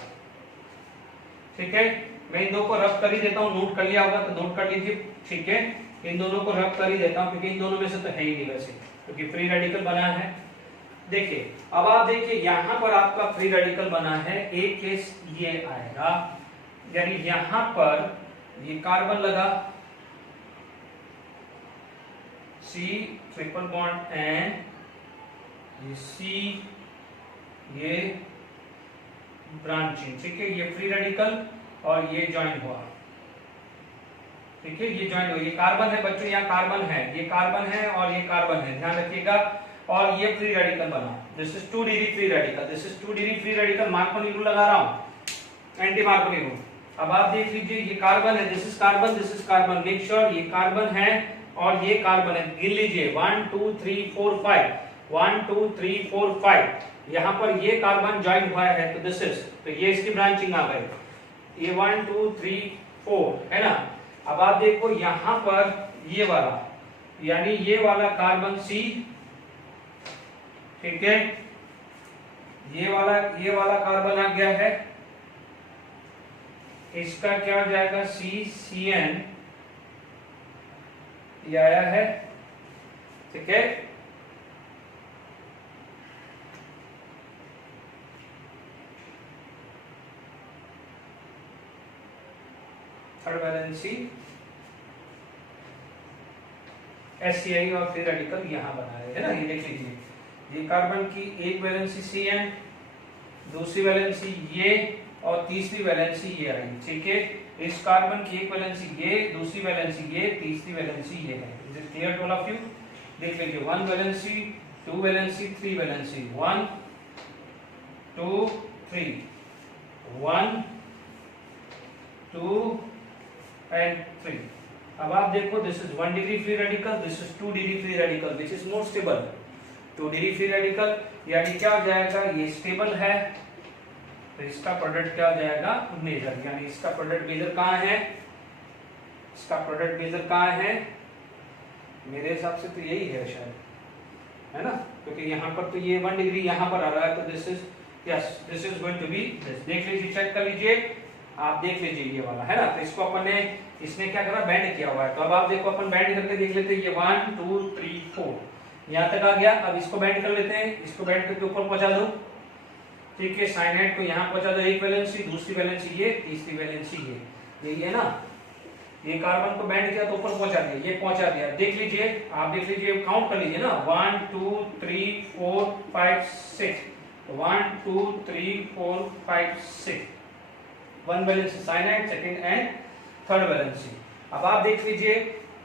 ठीक है। मैं इन दो को रब कर ही देता हूं, नोट कर लिया होगा तो नोट कर लीजिए, ठीक है। इन दोनों को रब कर ही देता हूं क्योंकि इन दोनों में से तो है ही नहीं वैसे, क्योंकि फ्री रेडिकल बना है। देखिए अब आप देखिए यहां पर आपका फ्री रेडिकल बना है, एक केस ये आएगा, यानी यहां पर ये कार्बन लगा, C ट्रिपल बॉन्ड N, ये C, ये ब्रांचिंग, ठीक है, ये फ्री रेडिकल और ये ज्वाइन हुआ, ठीक है, ये ज्वाइन हुआ, ये कार्बन है बच्चों, यहाँ कार्बन है, ये कार्बन है और ये कार्बन है, ध्यान रखिएगा, और ये फ्री रेडिकल बना, this is 2 degree free radical, this is 2 degree free radical, Markovnikov rule लगा रहा हूं, एंटी मार्कोनी रूल। अब आप देख लीजिए ये कार्बन है, this is carbon, this is carbon, make sure ये कार्बन है और ये कार्बन है, गिन लीजिए 1 2 3 4 5, 1 2 3 4 5, यहाँ पर ये कार्बन ज्वाइन हुआ है तो दिस इज, तो ये इसकी ब्रांचिंग आ गई, ये 1 2 3 4 है ना। अब आप देखो यहाँ पर ये वाला, यानी ये वाला कार्बन C, ठीक है, ये वाला कार्बन आ गया है, इसका क्या हो जाएगा CCN, ये आया है, ठीक है। थर्ड वैलेंसी SCI और फ्री रेडिकल यहाँ बना रहे हैं ना, ये देख लीजिए, ये कार्बन की एक वैलेंसी CN, दूसरी वैलेंसी ये और तीसरी वैलेंसी ये आई, ठीक है। इस कार्बन की एक वैलेंसी ये, दूसरी वैलेंसी ये, तीसरी वैलेंसी ये है। Is it clear to all of you? देख लीजिए, 1 वैलेंसी, 2 वैलेंसी, 3 वैलेंसी, 1 2 3, 1 2 एंड 3। अब आप देखो, this is 1 degree free radical, this is 2 degree free radical, which is more stable. 2 degree free radical यानी क्या हो जाएगा, ये स्टेबल है, तो इसका प्रोडक्ट क्या हो जाएगा, मेजर, यानी इसका प्रोडक्ट मेजर कहाँ है, इसका प्रोडक्ट मेजर कहाँ है, मेरे हिसाब से तो यही है शायद, है ना, क्योंकि यहाँ पर तो ये 1 डिग्री यहाँ पर आ रहा है, तो this is yes, this is going to be this. देख लीजिए, चेक कर लीजिए, आप देख लीजिए ये वाला है ना, तो इसको अपन ने, इसने क्या करा, बैंड किया हुआ है। तो अब आप देखो, अपन बैंड करके देख लेते हैं, ये 1 2 3 4 यहाँ तक आ गया। अब इसको बैंड कर लेते हैं, इसको बैंड करके ऊपर पहुंचा दो, ठीक है। साइनाइड को यहाँ पहुंचा दो, एक वैलेंसी, दूसरी वैलेंसी ये, तीसरी वैलेंसी ये, यही है ना। ये कार्बन को बैंड किया तो ऊपर पहुंचा दिया, ये पहुंचा दिया। देख लीजिए, आप देख लीजिए, काउंट कर लीजिए ना, 1 2 3 4 5 6, 1 2 3 4 5 6, 1 valency cyanide, second and third valency. अब आप देख लीजिए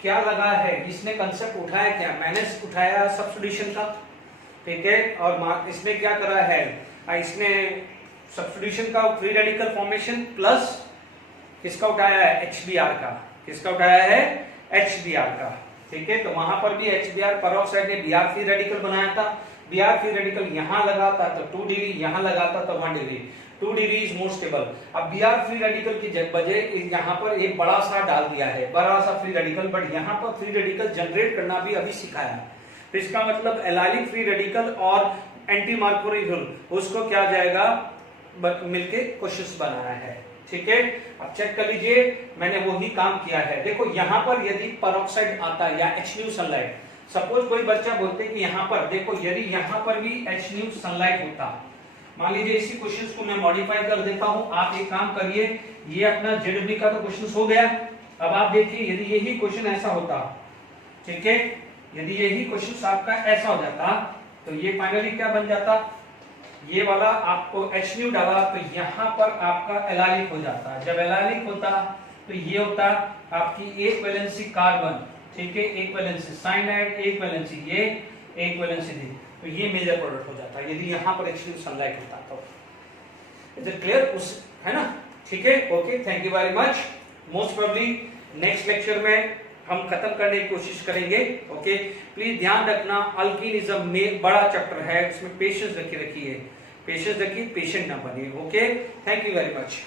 क्या लगा है, इसने कंसेप्ट उठाया क्या, मैंने उठाया सब्स्टिट्यूशन का, ठीक है। और इसने क्या करा है, इसने सब्स्टिट्यूशन का फ्री रेडिकल फॉर्मेशन प्लस किसका उठाया है, HBr का, किसका उठाया है, HBr का, ठीक है। तो वहां पर भी HBr पेरोक्साइड ने Br फ्री रेडिकल बनाया था, Br फ्री रेडिकल यहां लगाता तो 2 डिग्री, यहां लगाता तो 1 degree, 2 degree is more stable. अब Br फ्री रेडिकल की बजाय यहाँ पर एक बड़ा सा डाल दिया है, बड़ा सा फ्री रेडिकल, बट यहाँ पर फ्री रेडिकल जनरेट करना भी अभी सिखाया। तो इसका मतलब एलाइलिक फ्री रेडिकल और एंटी मार्कोरियल उसको क्या जाएगा मिलके क्वेश्चंस बनाया है, ठीक है। अब चेक कर लीजिए, मैंने वही काम किया है। देखो यहाँ पर यदि पेरोक्साइड आता है या HNu सनलाइट, सपोज कोई बच्चा बोलते कि यहाँ पर देखो, यदि यहाँ पर भी HNu सनलाइट होता, मान लीजिए इसी क्वेश्चंस को मैं मॉडिफाई कर देता हूं। आप एक काम करिए, ये अपना ZB का तो क्वेश्चन हो गया। अब आप देखिए, यदि यही क्वेश्चन ऐसा होता, ठीक है, यदि यही क्वेश्चन आपका ऐसा हो जाता, तो ये फाइनली क्या बन जाता, ये वाला आपको HNu डाला तो यहाँ पर आपका एलाइलिक हो जाता। जब एलाइलिक होता तो ये होता आपकी एक वैलेंसी कार्बन, ठीक है, एक वैलेंसी साइनाइड, एक वैलेंसी ये, एक वैलेंसी दी, तो ये मेजर प्रोडक्ट हो जाता यदि यहाँ पर HNu सनलाइट होता तो। इज इट क्लियर, उस है ना, ठीक है। Okay, thank you very much. Most probably next lecture में हम खत्म करने की कोशिश करेंगे। ओके, प्लीज ध्यान रखना, अल्कीनिज्म में बड़ा चैप्टर है, उसमें पेशेंस रखिए, पेशेंस रखिए, पेशेंट ना बनिए। Okay, thank you very much.